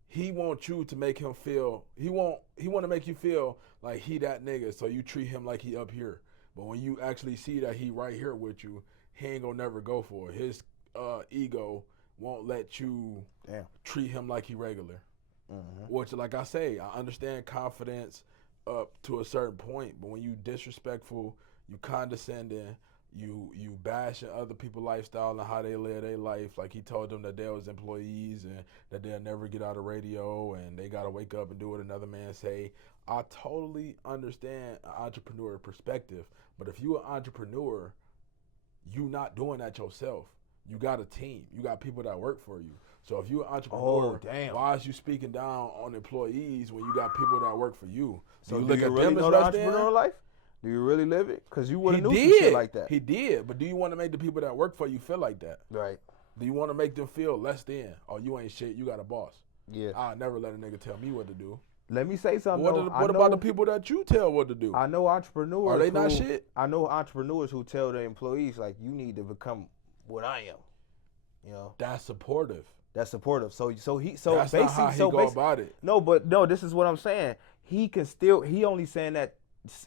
he wants you to make him feel, he want to make you feel like he that nigga, so you treat him like he up here. But when you actually see that he right here with you, he ain't gonna never go for it. His ego won't let you treat him like he regular. Which, like I say, I understand confidence up to a certain point, but when you disrespectful, you condescending, you bashing other people's lifestyle and how they live their life. Like, he told them that they was employees and that they'll never get out of radio and they gotta wake up and do what another man say. I totally understand an entrepreneur perspective, but if you an entrepreneur, you not doing that yourself. You got a team. You got people that work for you. So if you're an entrepreneur, why is you speaking down on employees when you got people that work for you? So do you really know the entrepreneur life? Do you really live it? Because you wouldn't do some shit like that. He did, but do you want to make the people that work for you feel like that? Right. Do you want to make them feel less than? Oh, you ain't shit. You got a boss. Yeah. I'll never let a nigga tell me what to do. Let me say something. What about the people that you tell what to do? I know entrepreneurs. Are they not shit? I know entrepreneurs who tell their employees, like, you need to become what I am. You know. That's supportive. That's supportive. So that's basically not how he go about it. No, this is what I'm saying. He can still. He only saying that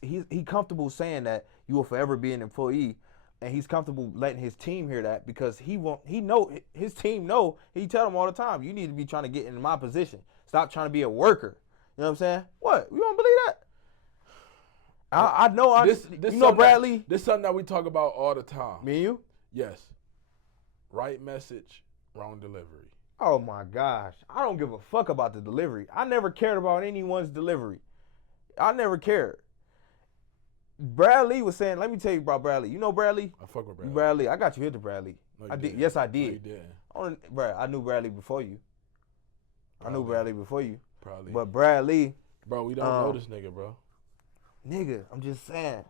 he comfortable saying that you will forever be an employee, and he's comfortable letting his team hear that because he know his team know. He tell them all the time, you need to be trying to get into my position. Stop trying to be a worker. You know what I'm saying? What? You don't believe that? I know. You know Bradley. This is something that we talk about all the time. Me and you? Yes. Right message, wrong delivery. Oh my gosh. I don't give a fuck about the delivery. I never cared about anyone's delivery. I never cared. Bradley was saying, let me tell you about Bradley. You know Bradley? I fuck with Bradley. Bradley, I got you here to Bradley. No, I did. didn't. Yes, I did. No, you didn't. Bro, I knew Bradley before you. Probably. I knew Bradley before you. Probably. But Bradley. Bro, we don't know this nigga, bro. Nigga, I'm just saying.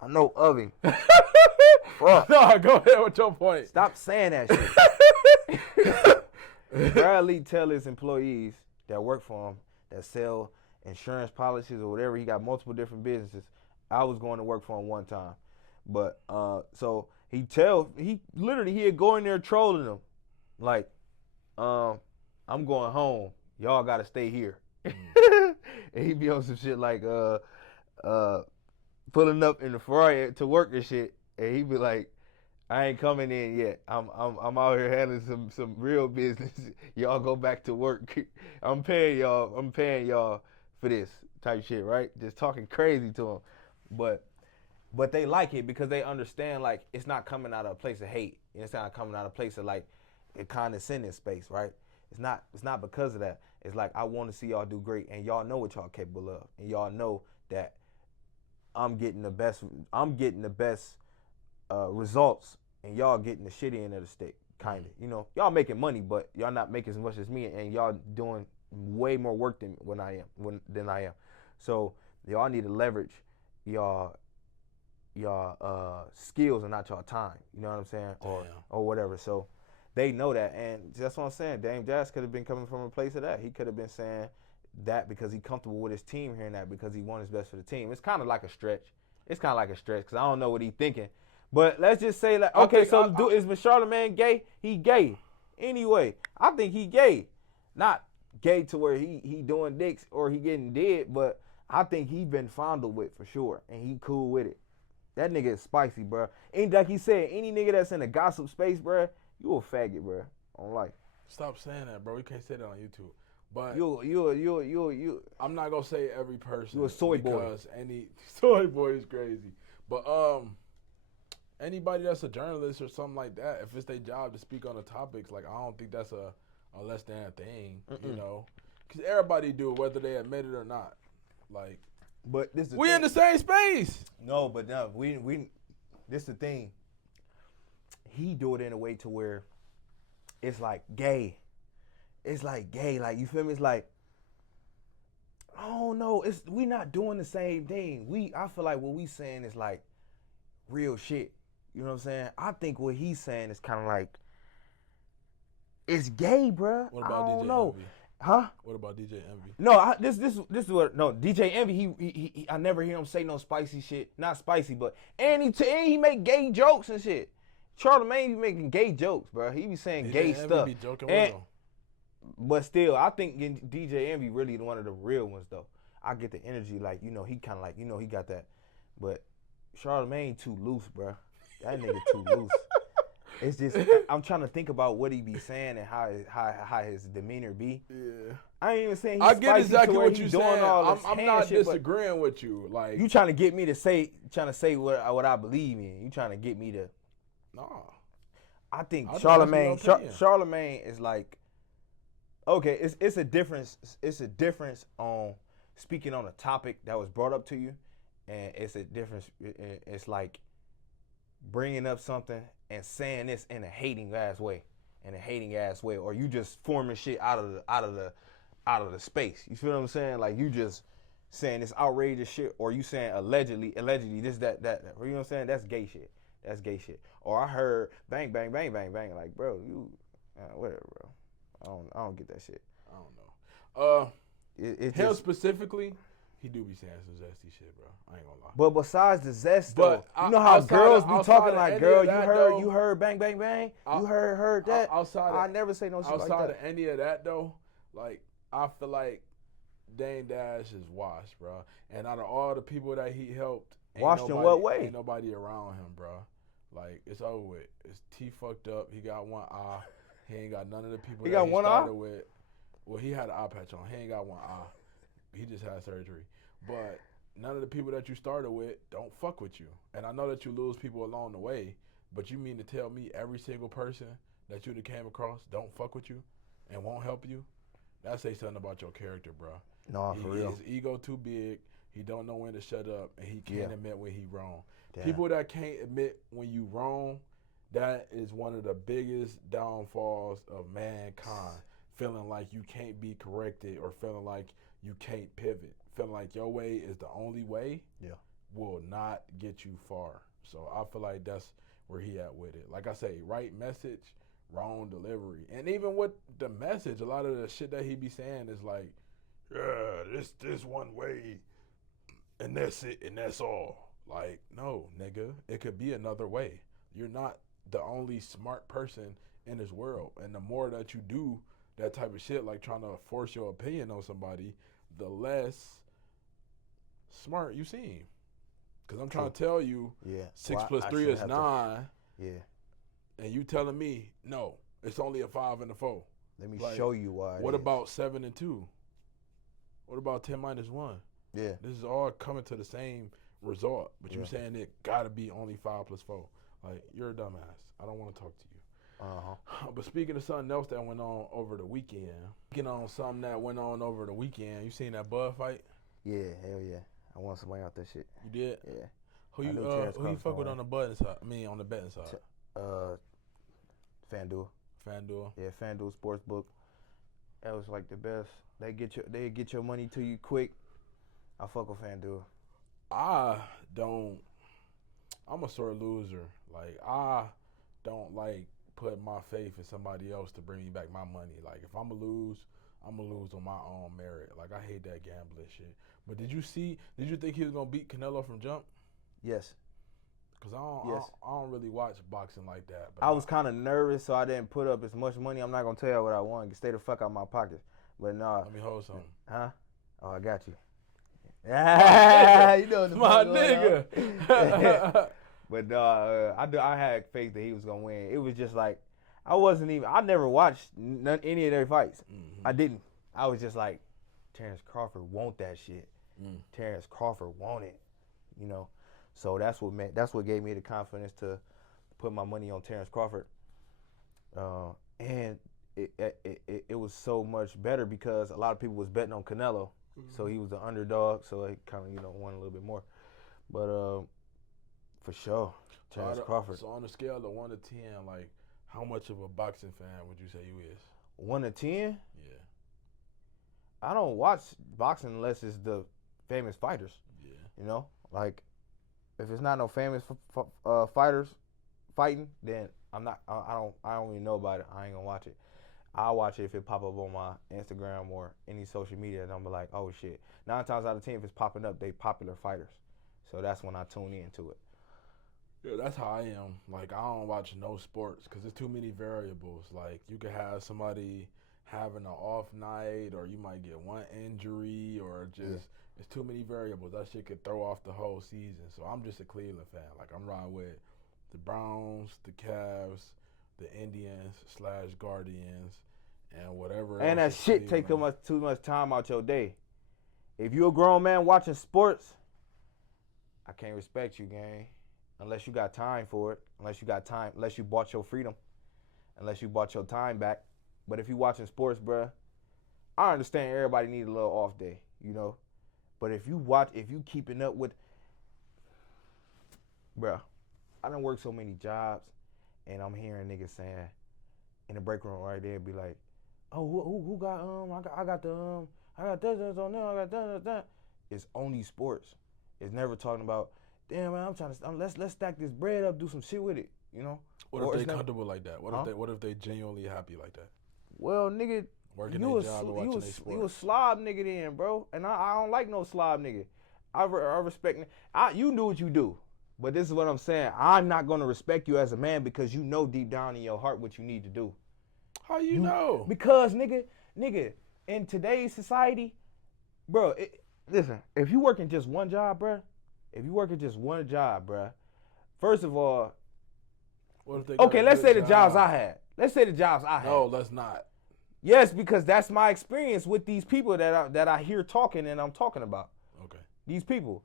I know of him. No, go ahead with your point. Stop saying that shit. Bradley tell his employees that work for him, that sell insurance policies or whatever, he got multiple different businesses. I was going to work for him one time. But, so he'd go in there trolling them. Like, I'm going home. Y'all got to stay here. And he'd be on some shit like, pulling up in the Ferrari to work and shit. And he'd be like, I ain't coming in yet. I'm out here handling some real business. Y'all go back to work. I'm paying y'all for this type shit, right? Just talking crazy to them. But they like it because they understand, like, it's not coming out of a place of hate. It's not coming out of a place of, like, a condescending space, right? It's not because of that. It's like, I want to see y'all do great, and y'all know what y'all capable of, and y'all know that I'm getting the best results, and y'all getting the shitty end of the stick, kind of. You know, y'all making money, but y'all not making as much as me, and y'all doing way more work than I am. So y'all need to leverage y'all skills and not y'all time. You know what I'm saying? Or whatever. So they know that, and that's what I'm saying. Dame Dash could have been coming from a place of that. He could have been saying that because he's comfortable with his team, hearing that because he wants his best for the team. It's kind of like a stretch. Because I don't know what he's thinking. But let's just say, like, okay, so is Charlemagne gay? He gay. Anyway, I think he gay. Not gay to where he doing dicks or he getting dead, but I think he been fondled with for sure, and he cool with it. That nigga is spicy, bro. And like he said, any nigga that's in the gossip space, bro, you a faggot, bro. On life. Stop saying that, bro. You can't say that on YouTube. But you. I'm not gonna say every person. You a soy boy. Because any soy boy is crazy. But anybody that's a journalist or something like that, if it's their job to speak on the topics, like, I don't think that's a less than thing, you know, because everybody do it whether they admit it or not. Like, but this is we in the same space. No, but no, we. This the thing. He do it in a way to where it's like gay. It's like gay, like, you feel me? It's like, I don't know. We not doing the same thing. I feel like what we saying is like real shit. You know what I'm saying? I think what he's saying is kind of like, it's gay, bro. What about I don't DJ know. Envy? Huh? What about DJ Envy? No, this is what. No, DJ Envy. He I never hear him say no spicy shit. Not spicy, but and he make gay jokes and shit. Charlemagne be making gay jokes, bro. He be saying DJ gay Envy stuff. Be joking with him. But still, I think DJ Envy really one of the real ones, though. I get the energy, like, you know, he kind of like, you know, he got that. But Charlemagne too loose, bro. That nigga too loose. It's just, I'm trying to think about what he be saying and how his demeanor be. Yeah. I ain't even saying he's I get spicy exactly to where what you're he doing saying. all this I'm not shit, disagreeing with you. Like, you trying to get me to say what I believe in. You trying to get me to. Nah. I think I'll Charlemagne is like, okay, it's a difference. It's a difference on speaking on a topic that was brought up to you, and it's a difference. It's like bringing up something and saying this in a hating ass way, or you just forming shit out of the space. You feel what I'm saying? Like, you just saying this outrageous shit, or you saying allegedly this that. You know what I'm saying? That's gay shit. That's gay shit. Or I heard bang bang bang bang bang. Like, bro, you whatever, bro. I don't get that shit. I don't know. It's him just, specifically, he do be saying some zesty shit, bro. I ain't gonna lie. but besides the zest, though, But you know how girls be talking like, girl, that, you heard bang bang bang, you heard that. I never say no shit like that. Outside of any of that, though, like, I feel like Dame Dash is washed, bro. And out of all the people that he helped, washed in what way? Ain't nobody around him, bro. Like, it's over with. His teeth fucked up. He got one eye. He ain't got none of the people that he started with. Well, he had an eye patch on. He ain't got one eye. He just had surgery. But none of the people that you started with don't fuck with you. And I know that you lose people along the way, but you mean to tell me every single person that you came across don't fuck with you and won't help you? That say something about your character, bro. No, for real. His ego too big. He don't know when to shut up, and he can't admit when he wrong. Damn. People that can't admit when you wrong, that is one of the biggest downfalls of mankind. Feeling like you can't be corrected, or feeling like you can't pivot. Feeling like your way is the only way will not get you far. So I feel like that's where he at with it. Like I say, right message, wrong delivery. And even with the message, a lot of the shit that he be saying is like, yeah, this one way, and that's it, and that's all. Like, no, nigga, it could be another way. You're not the only smart person in this world. And the more that you do that type of shit, like trying to force your opinion on somebody, the less smart you seem. Because I'm trying to tell you, 6 plus 3 is 9. Yeah. And you telling me, no, it's only a 5 and a 4. Let me show you why. What about 7 and 2? What about 10 minus 1? Yeah. This is all coming to the same result. But you saying it got to be only 5 plus 4. Like, you're a dumbass. I don't want to talk to you. But speaking of something else that went on over the weekend, you seen that Bud fight? Yeah, hell yeah. I want somebody out that shit. You did? Yeah. Who you fuck with on the betting side? On the betting side. FanDuel. FanDuel. Yeah, FanDuel Sportsbook. That was like the best. They get your money to you quick. I fuck with FanDuel. I'm a sore loser. Like, I don't like put my faith in somebody else to bring me back my money. Like if I'm gonna lose on my own merit. Like I hate that gambling shit. But did you think he was gonna beat Canelo from jump? Yes. Cause I don't really watch boxing like that. But I was kind of nervous, so I didn't put up as much money. I'm not gonna tell you what I won. Stay the fuck out of my pocket. But nah. Let me hold something. Huh? Oh, I got you. You know my nigga. But I had faith that he was gonna win. It was just like I never watched any of their fights. Mm-hmm. I didn't. I was just like, Terence Crawford want that shit. Terence Crawford want it. You know. So that's what gave me the confidence to put my money on Terence Crawford. And it was so much better because a lot of people was betting on Canelo. So he was the underdog, so it kind of, won a little bit more. But for sure, Terence Crawford. So on a scale of 1 to 10, like how much of a boxing fan would you say you is? 1 to 10? Yeah. I don't watch boxing unless it's the famous fighters. Yeah. Like if it's not no famous fighters fighting, then I'm not. I don't even know about it. I ain't gonna watch it. I'll watch it if it pop up on my Instagram or any social media, and I'm like, oh shit. 9 times out of 10, if it's popping up, they popular fighters. So that's when I tune into it. Yeah, that's how I am. Like, I don't watch no sports because there's too many variables. Like, you could have somebody having an off night, or you might get one injury, or just it's too many variables. That shit could throw off the whole season. So I'm just a Cleveland fan. Like, I'm riding with the Browns, the Cavs, the Indians / Guardians, and whatever else. And that shit take too much time out your day. If you a grown man watching sports, I can't respect you, gang. Unless you got time for it. Unless you bought your freedom. Unless you bought your time back. But if you watching sports, bruh, I understand everybody need a little off day, But if you keeping up with, bruh, I done worked so many jobs, and I'm hearing niggas saying in the break room right there, be like, oh, who got I got this on there, I got that. It's only sports. It's never talking about, damn man, I'm trying to let's stack this bread up, do some shit with it, What if they comfortable like that? What if they genuinely happy like that? Well, nigga, you a slob nigga then, bro. And I don't like no slob nigga. I respect you do what you do. But this is what I'm saying. I'm not going to respect you as a man because you know deep down in your heart what you need to do. How you know? Because, nigga, in today's society, bro, listen, if you working just one job, bro, first of all, let's say the jobs I had. No, let's not. Yes, because that's my experience with these people that I hear talking and I'm talking about. Okay. These people.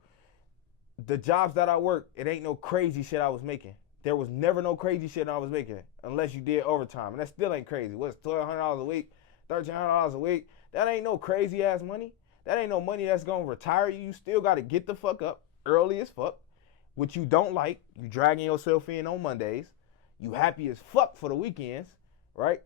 The jobs that I worked, it ain't no crazy shit I was making. There was never no crazy shit I was making unless you did overtime. And that still ain't crazy. What's $1,200 a week, $1,300 a week? That ain't no crazy ass money. That ain't no money that's going to retire you. You still got to get the fuck up early as fuck, which you don't like. You dragging yourself in on Mondays. You happy as fuck for the weekends, right?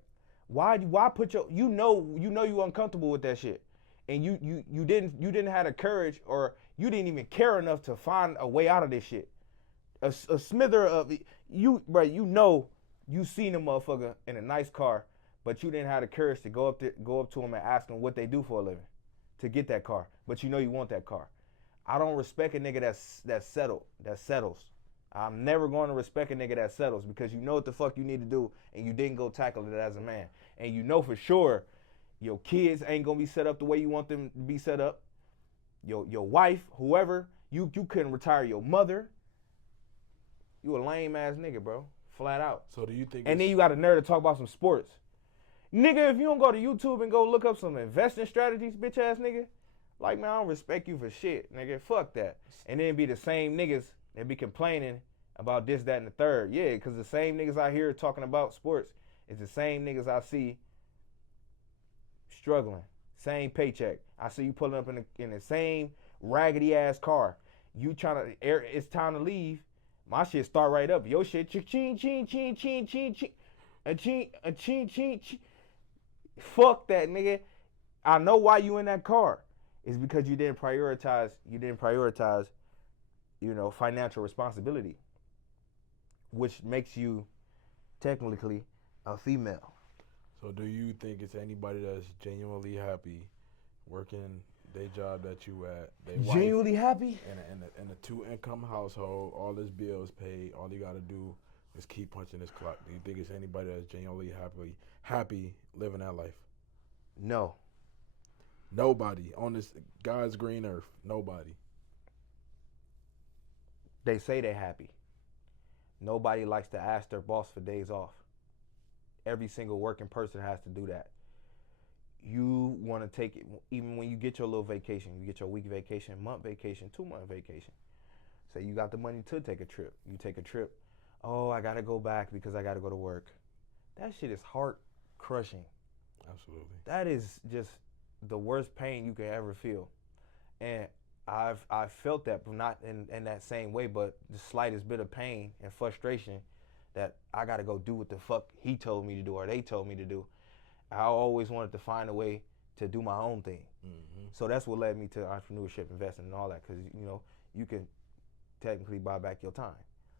Why put you uncomfortable with that shit. And you didn't have the courage, or you didn't even care enough to find a way out of this shit. A smither of you, bro. You seen a motherfucker in a nice car, but you didn't have the courage to go up to him and ask him what they do for a living to get that car. But you want that car. I don't respect a nigga that settles. I'm never going to respect a nigga that settles because you know what the fuck you need to do and you didn't go tackle it as a man. And you know for sure your kids ain't gonna be set up the way you want them to be set up. Your wife, whoever, you couldn't retire your mother. You a lame ass nigga, bro. Flat out. So do you think? And then you got a nerve to talk about some sports, nigga. If you don't go to YouTube and go look up some investing strategies, bitch ass nigga, like man, I don't respect you for shit, nigga. Fuck that. And then be the same niggas that be complaining about this, that, and the third. Yeah, because the same niggas I hear talking about sports is the same niggas I see struggling. Same paycheck. I see you pulling up in the same raggedy ass car. You trying to, it's time to leave. My shit start right up. Your shit, ching, ching, ching, ching, ching, ching, a ching, ching, ching. Fuck that, nigga. I know why you in that car. It's because you didn't prioritize, financial responsibility, which makes you technically A female. So do you think it's anybody that's genuinely happy working their job that you at? They Genuinely happy? In a 2-income household, all this bills paid, all you got to do is keep punching this clock. Do you think it's anybody that's genuinely happy living that life? No. Nobody on this God's green earth. Nobody. They say they're happy. Nobody likes to ask their boss for days off. Every single working person has to do that. You want to take it, even when you get your little vacation, you get your week vacation, month vacation, 2-month vacation. Say you got the money to take a trip. You take a trip. Oh, I got to go back because I got to go to work. That shit is heart crushing. Absolutely. That is just the worst pain you can ever feel. And I've felt that, but not in that same way, but the slightest bit of pain and frustration that I got to go do what the fuck he told me to do or they told me to do. I always wanted to find a way to do my own thing. Mm-hmm. So that's what led me to entrepreneurship, investing, and all that, because you can technically buy back your time.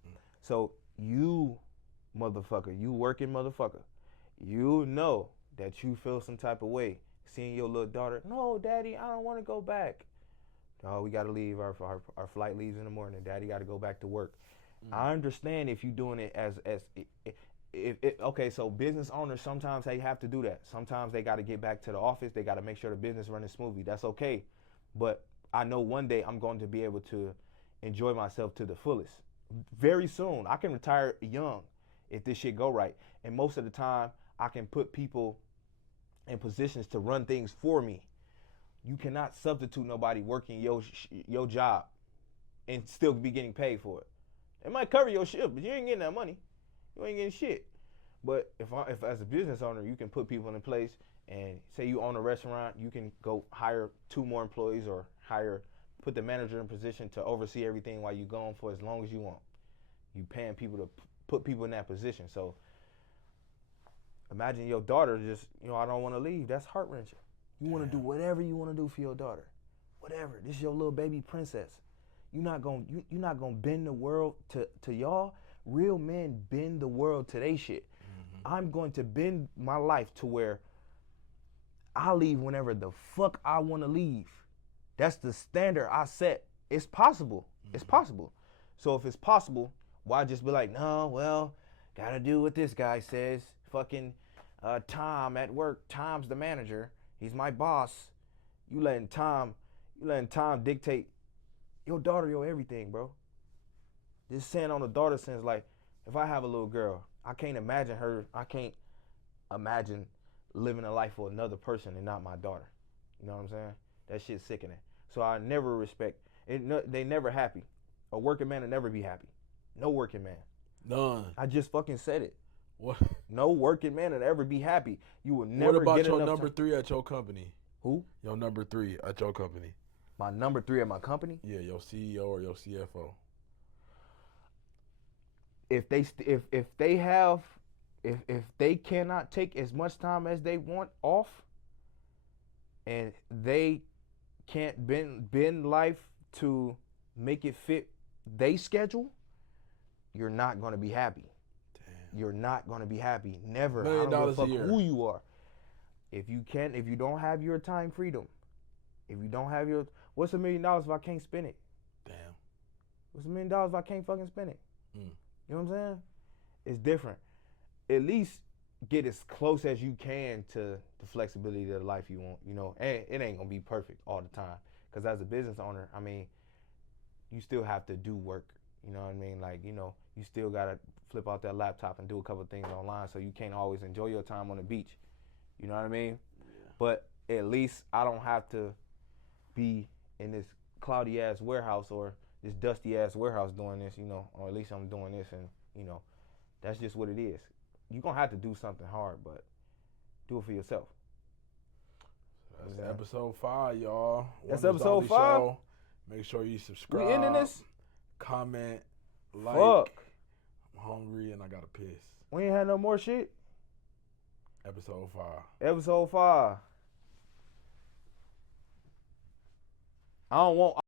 Mm. So you motherfucker, you working motherfucker, you know that you feel some type of way seeing your little daughter. No, Daddy, I don't want to go back. Oh, we got to leave. Our flight leaves in the morning. Daddy got to go back to work. Mm. I understand if you're doing it okay, so business owners, sometimes they have to do that. Sometimes they got to get back to the office. They got to make sure the business running smoothly. That's okay. But I know one day I'm going to be able to enjoy myself to the fullest. Very soon. I can retire young if this shit go right. And most of the time, I can put people in positions to run things for me. You cannot substitute nobody working your job and still be getting paid for it. It might cover your shit, but you ain't getting that money. You ain't getting shit. But if as a business owner, you can put people in place, and say you own a restaurant, you can go hire 2 more employees or put the manager in position to oversee everything while you're gone for as long as you want. You paying people to put people in that position. So imagine your daughter just, I don't want to leave. That's heart-wrenching. You want to do whatever you want to do for your daughter. Whatever. This is your little baby princess. You're not gonna bend the world to y'all. Real men bend the world to they shit. Mm-hmm. I'm going to bend my life to where I leave whenever the fuck I want to leave. That's the standard I set. It's possible. Mm-hmm. It's possible. So if it's possible, why just be like, no, well, gotta do what this guy says. Fucking Tom at work. Tom's the manager. He's my boss. You letting Tom dictate your daughter, your everything, bro. Just saying on the daughter sense, like, if I have a little girl, I can't imagine living a life for another person and not my daughter. You know what I'm saying? That shit's sickening. So I never respect it. No, they never happy. A working man will never be happy. No working man. None. I just fucking said it. What? No working man will ever be happy. You will never get enough. What about your number 3 at your company? Who? Your number 3 at your company. My number 3 at my company? Yeah, your CEO or your CFO. If they cannot take as much time as they want off, and they can't bend life to make it fit they schedule, you're not gonna be happy. Damn. You're not gonna be happy. Never. $1 million I don't give a fuck a year. who you are. If you don't have your time freedom, what's $1 million if I can't spend it? Damn. What's $1 million if I can't fucking spend it? Mm. You know what I'm saying? It's different. At least get as close as you can to the flexibility of the life you want, and it ain't gonna be perfect all the time. Because as a business owner, I mean, you still have to do work. You know what I mean? Like, you still gotta flip out that laptop and do a couple things online, so you can't always enjoy your time on the beach. You know what I mean? Yeah. But at least I don't have to be in this cloudy ass warehouse or this dusty ass warehouse doing this, or at least I'm doing this, and that's just what it is. You're gonna have to do something hard, but do it for yourself. That's episode 5, y'all. That's episode 5. Show. Make sure you subscribe. We ending this? Comment, like. Fuck. I'm hungry and I gotta piss. We ain't had no more shit. Episode 5. Episode 5. I don't want